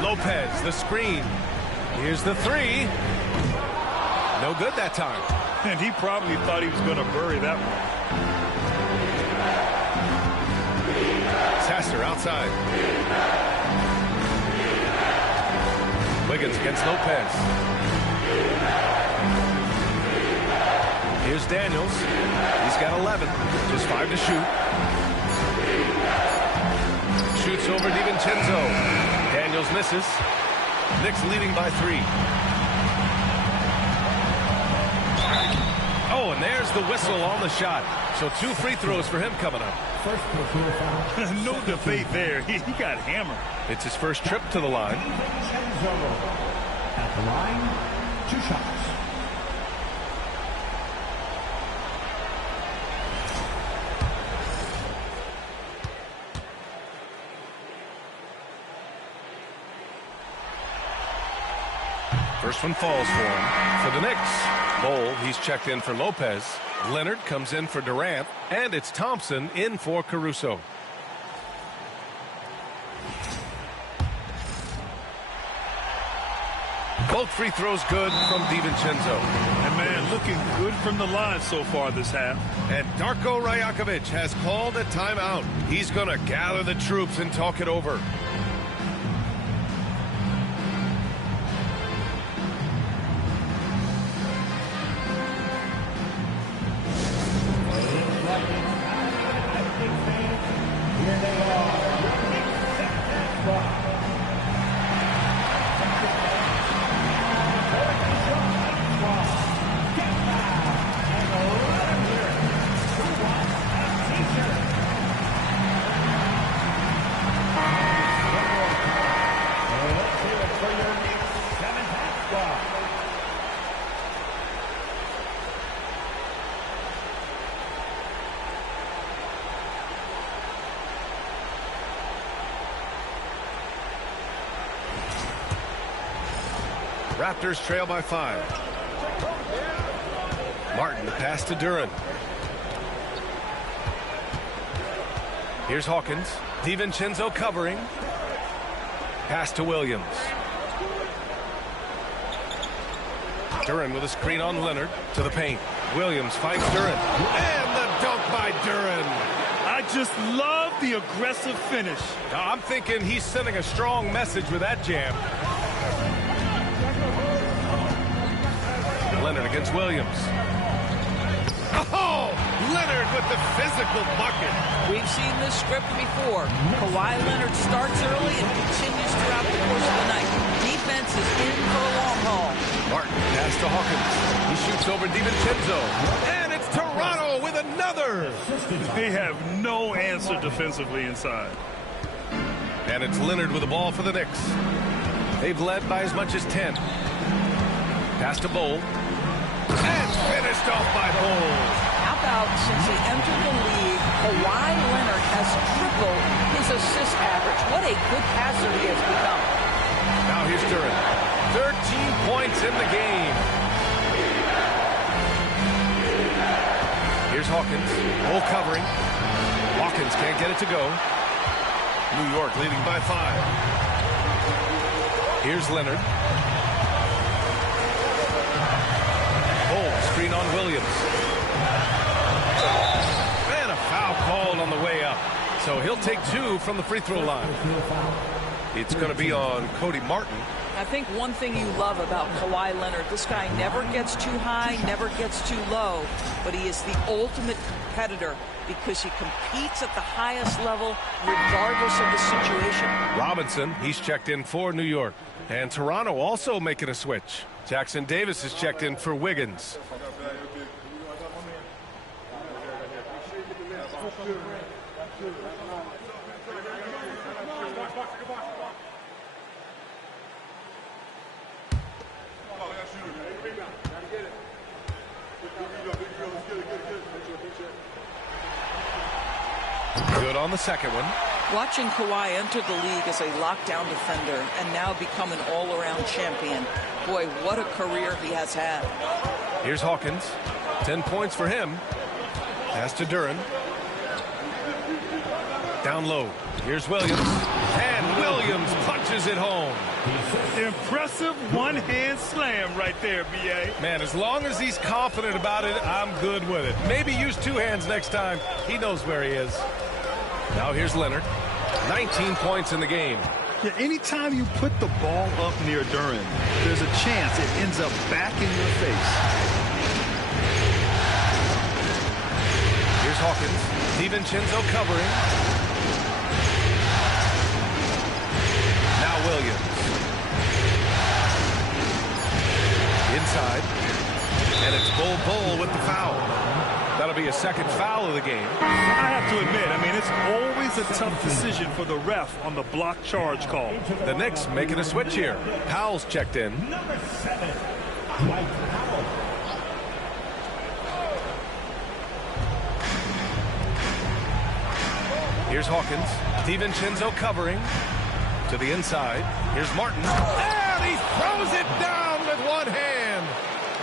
Lopez, the screen. Here's the 3. No good that time. And he probably thought he was going to bury that one. Sasser outside. Wiggins against Lopez. Here's Daniels. He's got 11. Just 5 to shoot. Shoots over DiVincenzo. Daniels misses. Knicks leading by 3. Oh, and there's the whistle on the shot. So 2 free throws for him coming up. First personal foul. No debate there. He got hammered. It's his first trip to the line. DiVincenzo at the line, 2 shots. First one falls for him. For the Knicks, Bol, he's checked in for Lopez. Leonard comes in for Durant. And it's Thompson in for Caruso. Both free throws good from DiVincenzo. And man, looking good from the line so far this half. And Darko Rajakovic has called a timeout. He's going to gather the troops and talk it over. Here they are. Raptors trail by 5. Martin, the pass to Duren. Here's Hawkins. DiVincenzo covering. Pass to Williams. Duren with a screen on Leonard to the paint. Williams finds Duren. And the dunk by Duren. I just love the aggressive finish. I'm thinking he's sending a strong message with that jam. Leonard against Williams. Oh, Leonard with the physical bucket. We've seen this script before. Kawhi Leonard starts early and continues throughout the course of the night. Defense is in for a long haul. Martin pass to Hawkins. He shoots over DiVincenzo. And it's Toronto with another. They have no answer defensively inside. And it's Leonard with the ball for the Knicks. They've led by as much as 10. Pass to Bol. And finished off by Bol. How about since he entered the league, Kawhi Leonard has tripled his assist average. What a good passer he has become. Now here's Duren. 13 points in the game. Here's Hawkins. Bol covering. Hawkins can't get it to go. New York leading by 5. Here's Leonard. Bol, screen on Williams. And a foul called on the way up. So he'll take 2 from the free throw line. It's going to be on Cody Martin. I think one thing you love about Kawhi Leonard, this guy never gets too high, never gets too low, but he is the ultimate competitor because he competes at the highest level regardless of the situation. Robinson, he's checked in for New York. And Toronto also making a switch. Jackson Davis is checked in for Wiggins. Good on the second one. Watching Kawhi enter the league as a lockdown defender and now become an all-around champion. Boy, what a career he has had. Here's Hawkins. 10 points for him. Pass to Duren. Down low. Here's Williams. And Williams punches it home. Impressive one-hand slam right there, B.A. Man, as long as he's confident about it, I'm good with it. Maybe use 2 hands next time. He knows where he is. Now here's Leonard. 19 points in the game. Yeah, anytime you put the ball up near Duren, there's a chance it ends up back in your face. Here's Hawkins. DiVincenzo covering. Now Williams. Inside. And it's Bol with the foul. That'll be a second foul of the game. I have to admit, I mean, it's always a tough decision for the ref on the block charge call. The Knicks making a switch here. Powell's checked in. Number 7, Dwight Powell. Here's Hawkins. DiVincenzo covering. To the inside. Here's Martin. And he throws it down with one hand.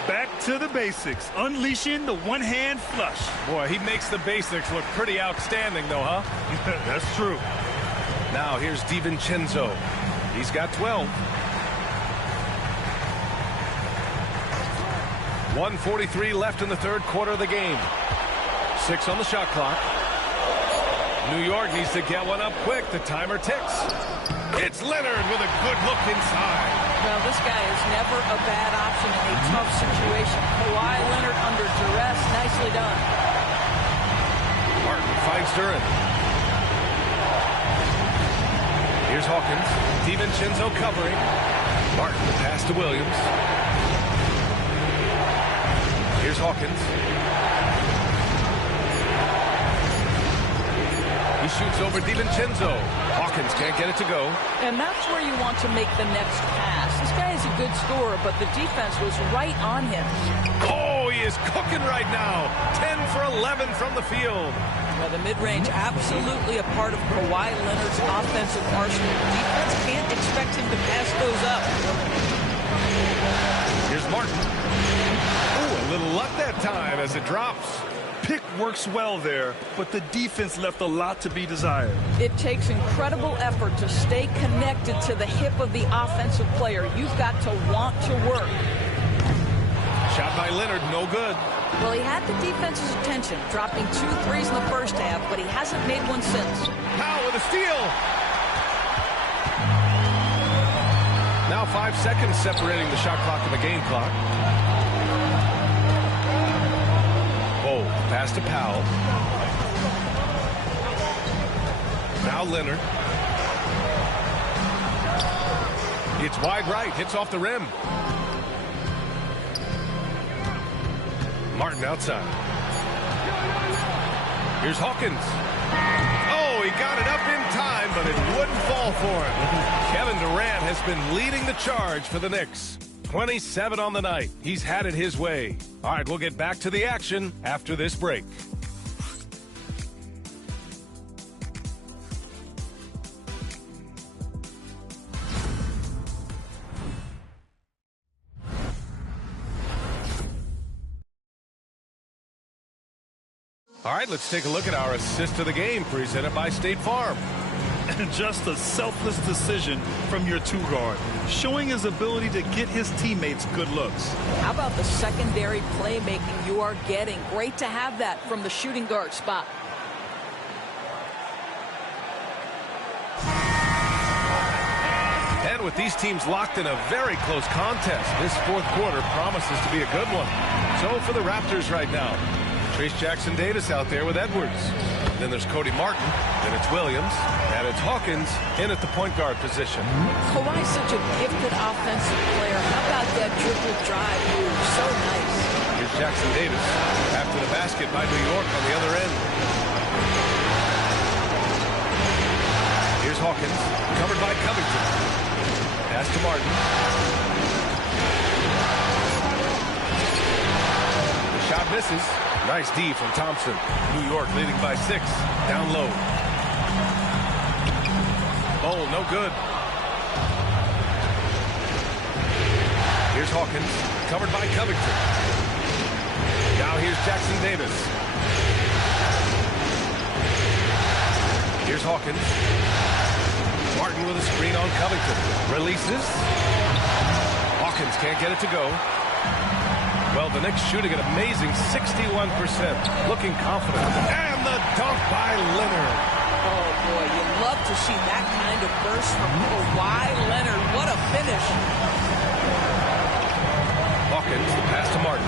Back to the basics, unleashing the one-hand flush. Boy, he makes the basics look pretty outstanding, though, huh? That's true. Now here's DiVincenzo. He's got 12. 1:43 left in the third quarter of the game. 6 on the shot clock. New York needs to get one up quick. The timer ticks. It's Leonard with a good look inside. Well, this guy is never a bad option in a tough situation. Kawhi Leonard under duress. Nicely done. Martin finds Duren. Here's Hawkins. DiVincenzo covering. Martin, pass to Williams. Here's Hawkins. He shoots over DiVincenzo. Hawkins can't get it to go. And that's where you want to make the next pass. This guy is a good scorer, but the defense was right on him. Oh, he is cooking right now. 10 for 11 from the field. Well, the mid-range absolutely a part of Kawhi Leonard's offensive arsenal. Defense can't expect him to pass those up. Here's Martin. Oh, a little luck that time as it drops. Pick works well there, but the defense left a lot to be desired. It takes incredible effort to stay connected to the hip of the offensive player. You've got to want to work. Shot by Leonard, no good. Well, he had the defense's attention, dropping 2 threes in the first half, but he hasn't made one since. Powell with a steal. Now 5 seconds separating the shot clock and the game clock. Oh, pass to Powell. Now Leonard. It's wide right, hits off the rim. Martin outside. Here's Hawkins. Oh, he got it up in time, but it wouldn't fall for him. Kevin Durant has been leading the charge for the Knicks. 27 on the night. He's had it his way. All right, we'll get back to the action after this break. All right, let's take a look at our assist of the game presented by State Farm. And just a selfless decision from your two-guard, showing his ability to get his teammates good looks. How about the secondary playmaking you are getting? Great to have that from the shooting guard spot. And with these teams locked in a very close contest, this fourth quarter promises to be a good one. So for the Raptors right now, Trace Jackson-Davis out there with Edwards. Then there's Cody Martin, then it's Williams, and it's Hawkins in at the point guard position. Kawhi's such a gifted offensive player. How about that dribble drive move? So nice. Here's Jackson-Davis after the basket by New York on the other end. Here's Hawkins, covered by Covington. Pass to Martin. The shot misses. Nice D from Thompson. New York leading by 6. Down low. Bowl, no good. Here's Hawkins, covered by Covington. Now here's Jackson-Davis. Here's Hawkins. Martin with a screen on Covington. Releases. Hawkins can't get it to go. Well, the Knicks shooting an amazing 61%, looking confident. And the dunk by Leonard. Oh, boy, you love to see that kind of burst from Kawhi Leonard. What a finish. Hawkins, the pass to Martin.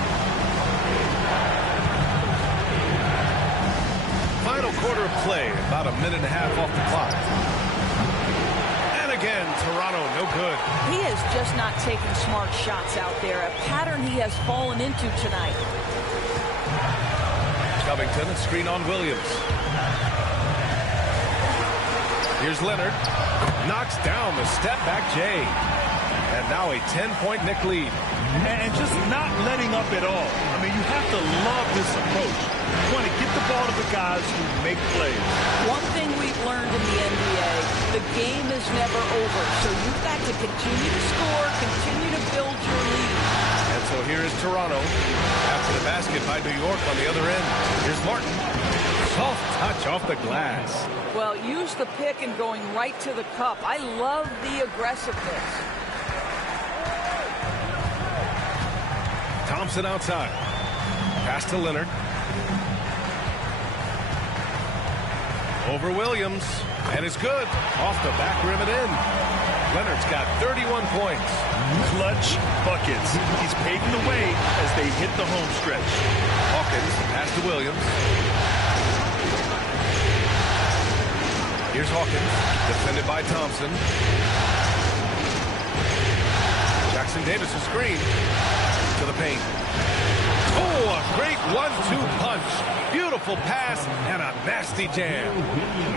Final quarter of play, about a minute and a half off the clock. Again, Toronto, no good. He is just not taking smart shots out there, a pattern he has fallen into tonight. Covington, a screen on Williams. Here's Leonard. Knocks down the step-back Jay. And now a 10-point Knick lead. And just not letting up at all. I mean, you have to love this approach. You want to get the ball to the guys who make plays. One thing we've learned in the NBA, the game is never over. So you've got to continue to score, continue to build your lead. And so here is Toronto. After the basket by New York on the other end. Here's Martin. Soft touch off the glass. Well, use the pick and going right to the cup. I love the aggressiveness. Thompson outside. Pass to Leonard. Over Williams. And it's good. Off the back rim and in. Leonard's got 31 points. Clutch buckets. He's paving the way as they hit the home stretch. Hawkins, pass to Williams. Here's Hawkins, defended by Thompson. Jackson-Davis a screen to the paint. Oh, a great 1-2 punch. Beautiful pass and a nasty jam.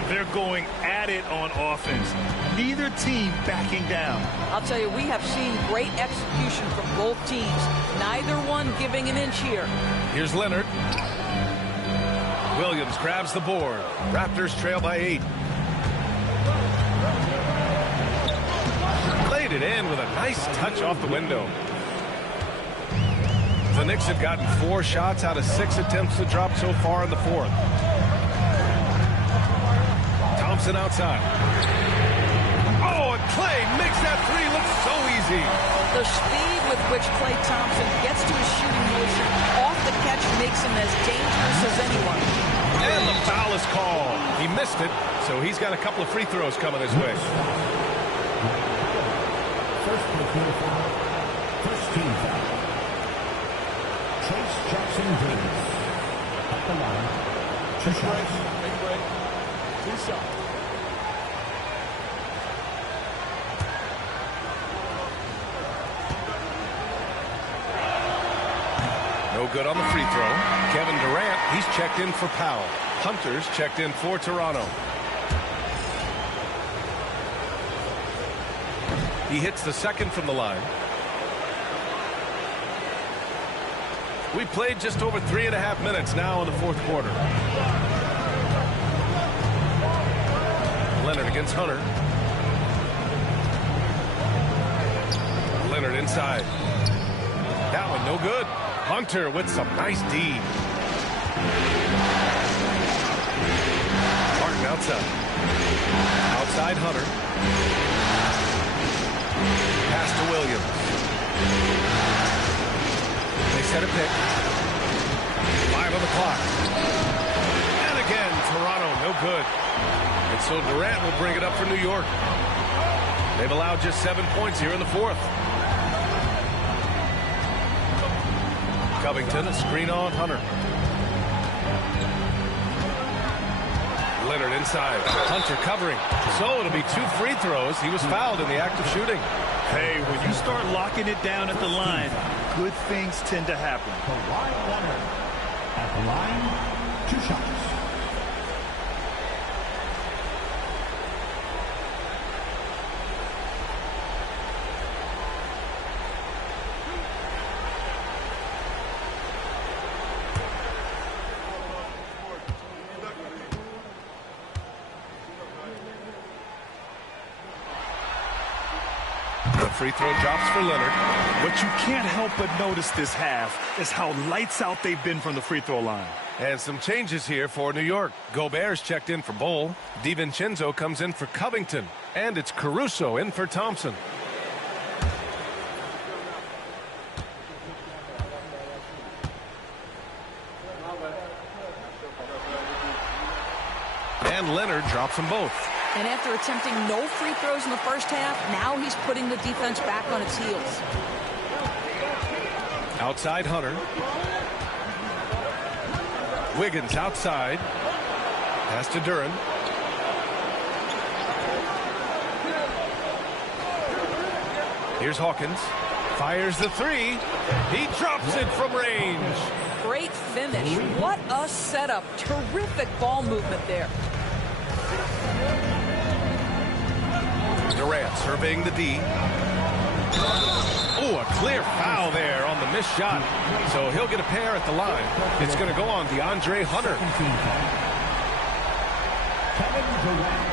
They're going at it on offense. Neither team backing down. I'll tell you, we have seen great execution from both teams. Neither one giving an inch here. Here's Leonard. Williams grabs the board. Raptors trail by 8. Klay laid it in with a nice touch off the window. The Knicks have gotten 4 shots out of 6 attempts to drop so far in the fourth. Thompson outside. Oh, and Klay makes that three look so easy. The speed with which Klay Thompson gets to his shooting motion off the catch makes him as dangerous as anyone. And the foul is called. He missed it, so he's got a couple of free throws coming his way. First personal foul. First team foul. Chase Jackson Davis. At the line. 2 shots. Big break. 2 shots. No good on the free throw. Kevin Durant, he's checked in for Powell. Hunter's checked in for Toronto. He hits the second from the line. We played just over 3.5 minutes now in the fourth quarter. Leonard against Hunter. Leonard inside. That one no good. Hunter with some nice D. Martin outside. Outside Hunter. Pass to Williams. They set a pick. 5 on the clock. And again, Toronto, no good. And so Durant will bring it up for New York. They've allowed just 7 points here in the fourth. Covington, a screen on Hunter. Leonard inside. Hunter covering. So it'll be 2 free throws. He was fouled in the act of shooting. Hey, when you start locking it down at the line, good things tend to happen. Kawhi Leonard. At the line. 2 shots. Free throw drops for Leonard. What you can't help but notice this half is how lights out they've been from the free throw line. And some changes here for New York. Gobert's checked in for Bol. DiVincenzo comes in for Covington. And it's Caruso in for Thompson. And Leonard drops them both. And after attempting no free throws in the first half, now he's putting the defense back on its heels. Outside Hunter. Wiggins outside. Pass to Duren. Here's Hawkins. Fires the three. He drops it from range. Great finish. What a setup. Terrific ball movement there. Durant surveying the D. Oh, a clear foul there on the missed shot. So he'll get a pair at the line. It's going to go on DeAndre Hunter. Kevin Durant.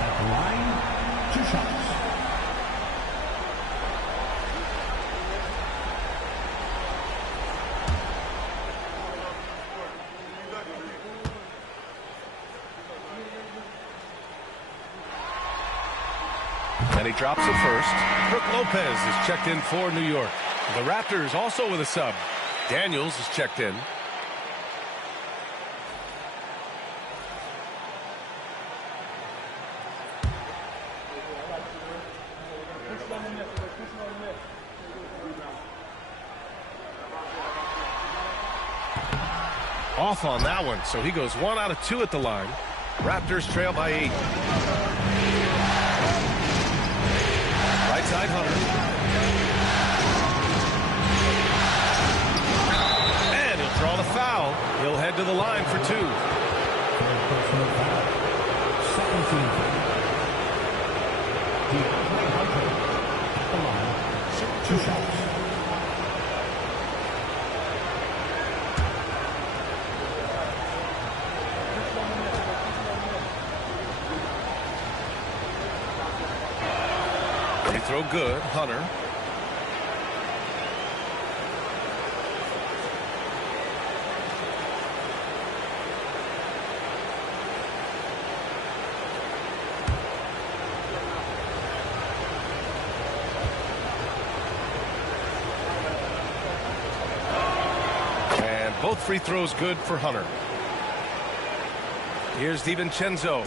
At the line. 2 shots. And he drops it first. Brook Lopez is checked in for New York. The Raptors also with a sub. Daniels is checked in. Off on that one, so he goes 1 out of 2 at the line. Raptors trail by 8. Right side Hunter. And he'll draw the foul. He'll head to the line for 2. Personal foul. Second team foul. DeAndre Hunter. At the line. 2 shots. Free throw good. Hunter. And both free throws good for Hunter. Here's DiVincenzo.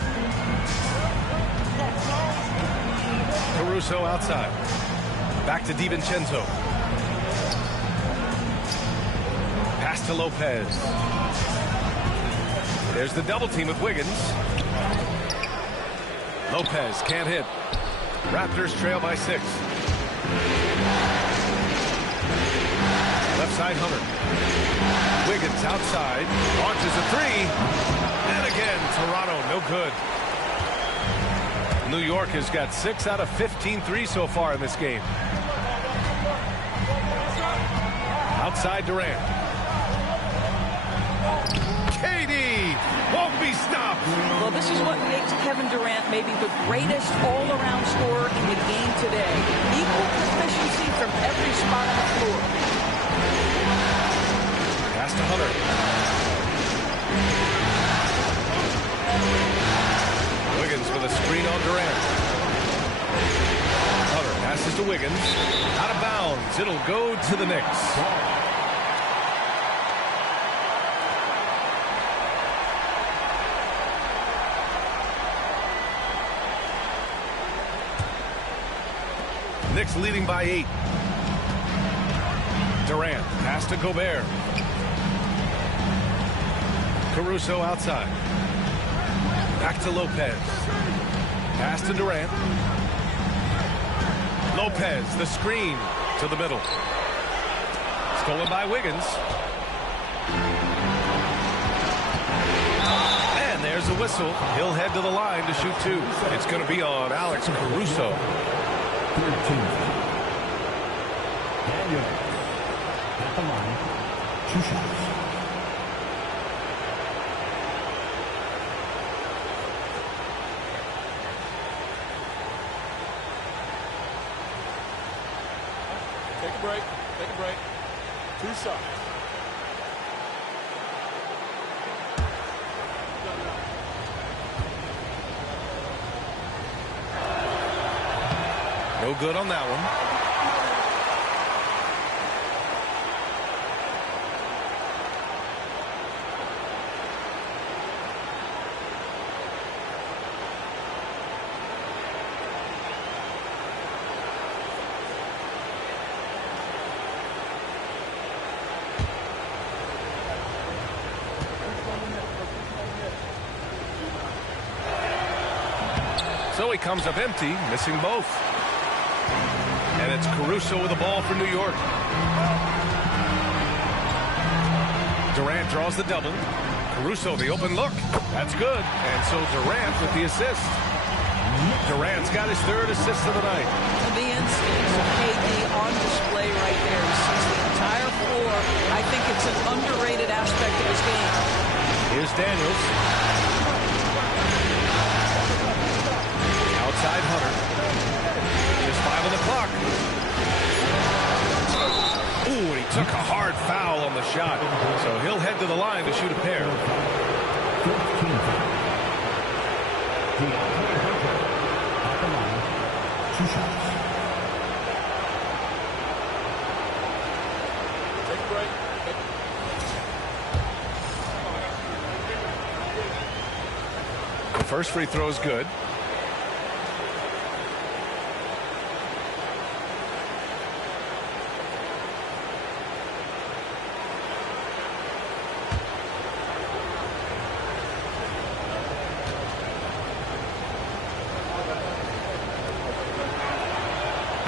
Caruso outside. Back to DiVincenzo. Pass to Lopez. There's the double team with Wiggins. Lopez can't hit. Raptors trail by 6. Left side Hunter. Wiggins outside. Launches a 3. And again, Toronto no good. New York has got 6 out of 15 threes so far in this game. Outside Durant. KD won't be stopped. Well, this is what makes Kevin Durant maybe the greatest all-around scorer in the game today. Equal proficiency from every spot on the floor. Pass to Hunter. Wiggins with a screen on Durant. Hunter passes to Wiggins. Out of bounds. It'll go to the Knicks. Knicks leading by 8. Durant pass to Gobert. Caruso outside. Back to Lopez. Pass to Durant. Lopez, the screen to the middle. Stolen by Wiggins. And there's the whistle. He'll head to the line to shoot 2. It's going to be on Alex Caruso. 13. Daniel at the line. 2 shots. Take a break. Take a break. 2 shots. No good on that one. So he comes up empty, missing both. And it's Caruso with the ball for New York. Durant draws the double. Caruso the open look. That's good. And so Durant with the assist. Durant's got his 3rd assist of the night. The instincts of KD on display right there. He sees the entire floor. I think it's an underrated aspect of his game. Here's Daniels. Outside Hunter. Just 5 on the clock. Ooh, and he took a hard foul on the shot. So he'll head to the line to shoot a pair. 15. DeAndre Hunter at the line. 2 shots. Take a break. The first free throw is good.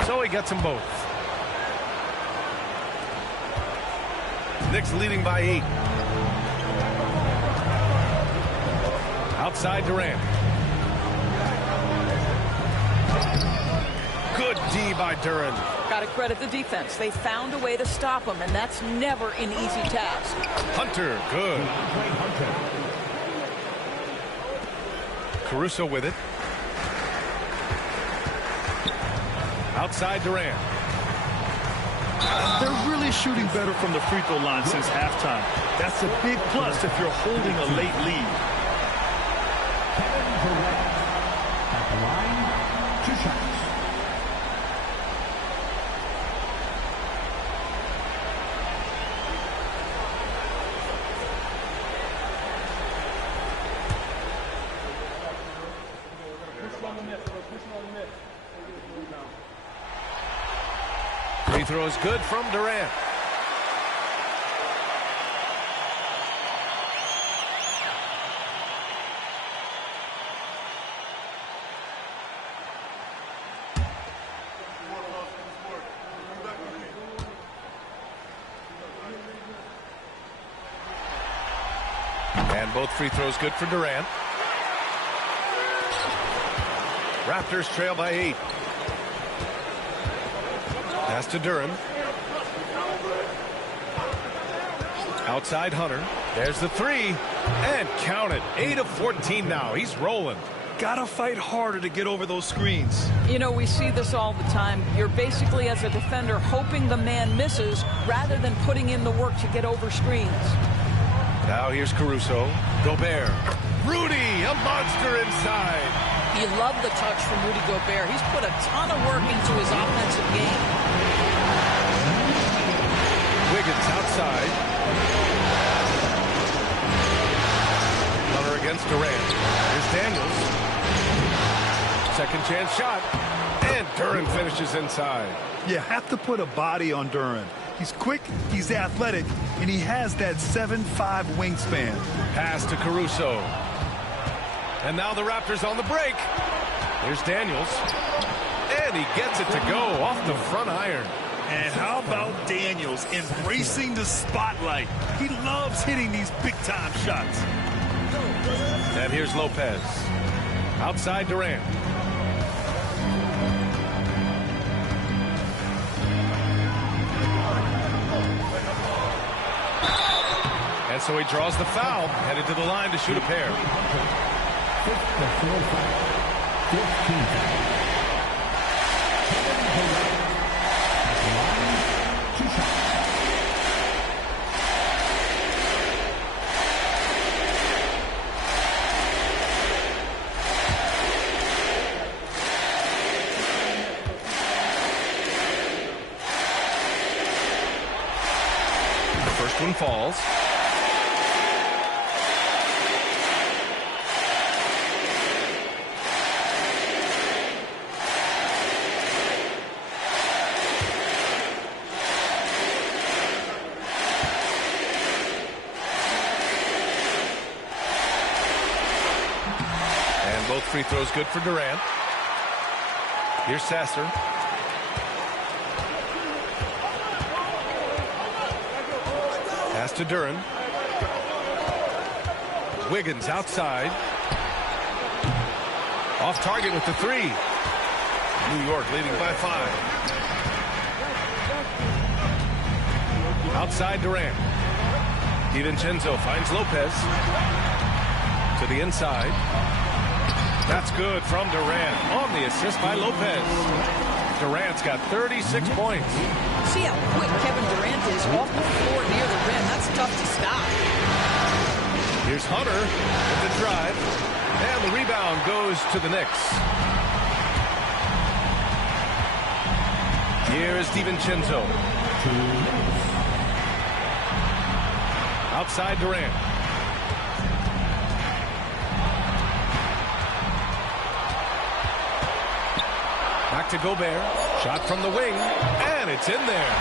So he gets them both. Knicks leading by 8. Outside Durant. Good D by Durant. Got to credit the defense. They found a way to stop him, and that's never an easy task. Hunter, good. Caruso with it. Outside Durant. They're really shooting better from the free throw line since halftime. That's a big plus if you're holding a late lead. Kevin Durant at the line to shoot. Free throw is good from Durant. And both free throws good for Durant. Raptors trail by 8. Pass to Duren. Outside Hunter. There's the three. And count it. 8 of 14 now. He's rolling. Gotta fight harder to get over those screens. You know, we see this all the time. You're basically, as a defender, hoping the man misses rather than putting in the work to get over screens. Now here's Caruso. Gobert. Rudy, a monster inside. You love the touch from Rudy Gobert. He's put a ton of work into his offensive game. Wiggins outside. Hunter against Durant. Here's Daniels. Second chance shot. And Duren finishes inside. You have to put a body on Duren. He's quick, he's athletic, and he has that 7'5" wingspan. Pass to Caruso. And now the Raptors on the break. Here's Daniels. And he gets it to go off the front iron. And how about Daniels embracing the spotlight? He loves hitting these big-time shots. And here's Lopez. Outside Durant. And so he draws the foul, headed to the line to shoot a pair. The first one falls. Both free throws good for Durant. Here's Sasser. Pass to Duren. Wiggins outside. Off target with the three. New York leading by 5. Outside Durant. DiVincenzo finds Lopez. To the inside. That's good from Durant on the assist by Lopez. Durant's got 36 points. See how quick Kevin Durant is off the floor near the rim. That's tough to stop. Here's Hunter with the drive. And the rebound goes to the Knicks. Here is DiVincenzo. Outside Durant. Back to Gobert. Shot from the wing. And it's in there.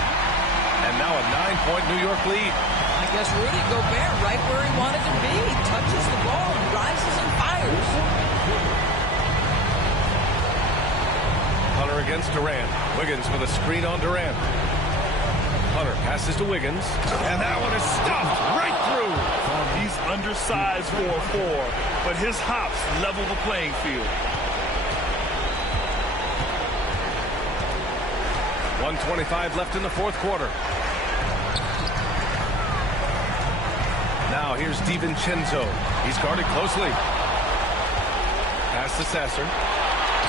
And now a 9-point New York lead. I guess Rudy Gobert right where he wanted to be. Touches the ball and rises and fires. Hunter against Durant. Wiggins with a screen on Durant. Hunter passes to Wiggins. And that one is stuffed right through. He's undersized for a 4, but his hops level the playing field. 1:25 left in the fourth quarter. Now here's DiVincenzo. He's guarded closely. Pass to Sasser.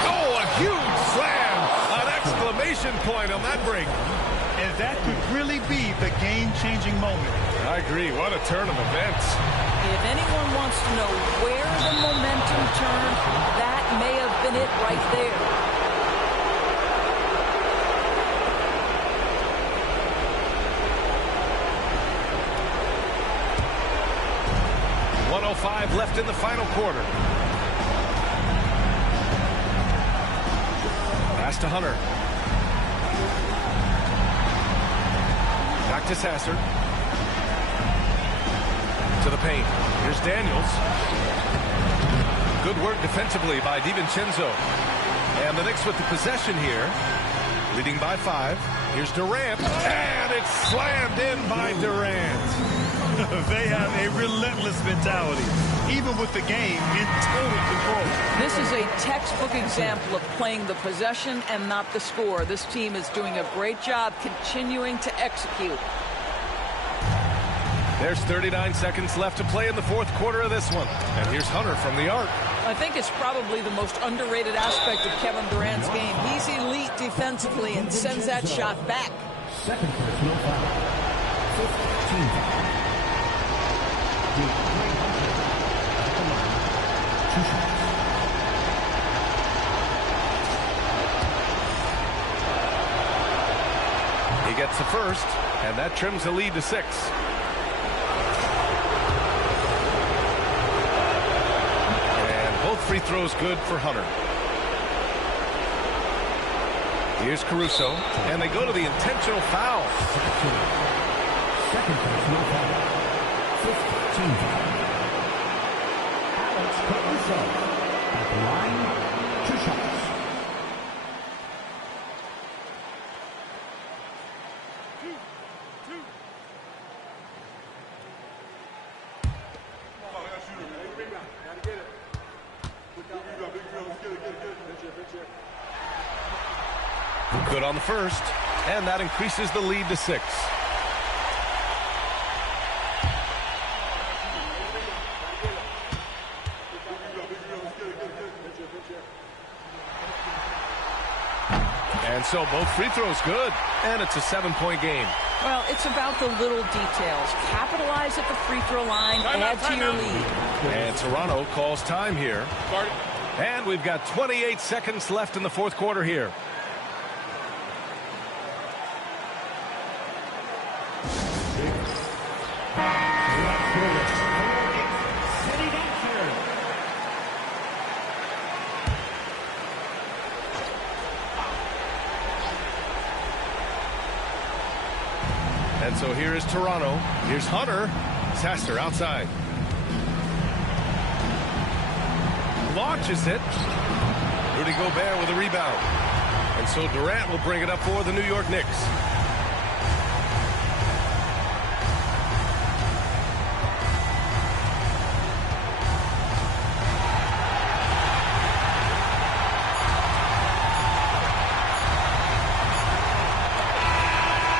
Oh, a huge slam! An exclamation decision point on that break. And that could really be the game-changing moment. I agree. What a turn of events. If anyone wants to know where the momentum turned, that may have been it right there. .105 left in the final quarter. Pass to Hunter. Back to Sasser. To the paint. Here's Daniels. Good work defensively by DiVincenzo. And the Knicks with the possession here. Leading by 5. Here's Durant. And it's slammed in by Durant. They have a relentless mentality, even with the game in total control. This is a textbook example of playing the possession and not the score. This team is doing a great job continuing to execute. There's 39 seconds left to play in the fourth quarter of this one. And here's Hunter from the arc. I think it's probably the most underrated aspect of Kevin Durant's game. He's elite defensively and sends that shot back. Second personal foul. 15 foul. He gets the first, and that trims the lead to 6. And both free throws good for Hunter. Here's Caruso, and they go to the intentional foul. Second personal foul. 15 foul. Alex Caruso at the line, 2 shots. Good on the first, and that increases the lead to 6. And so both free throws good, and it's a 7-point game. Well, it's about the little details. Capitalize at the free throw line, add to your lead. And Toronto calls time here. And we've got 28 seconds left in the fourth quarter here. And so here is Toronto. Here's Hunter. Sasser outside. Launches it. Rudy Gobert with a rebound. And so Durant will bring it up for the New York Knicks.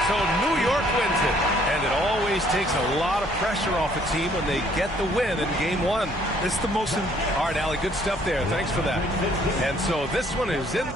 So New York wins it, and it always takes a lot of pressure off a team when they get the win in Game 1. It's the most... All right, Allie, good stuff there. Thanks for that. And so this one is in...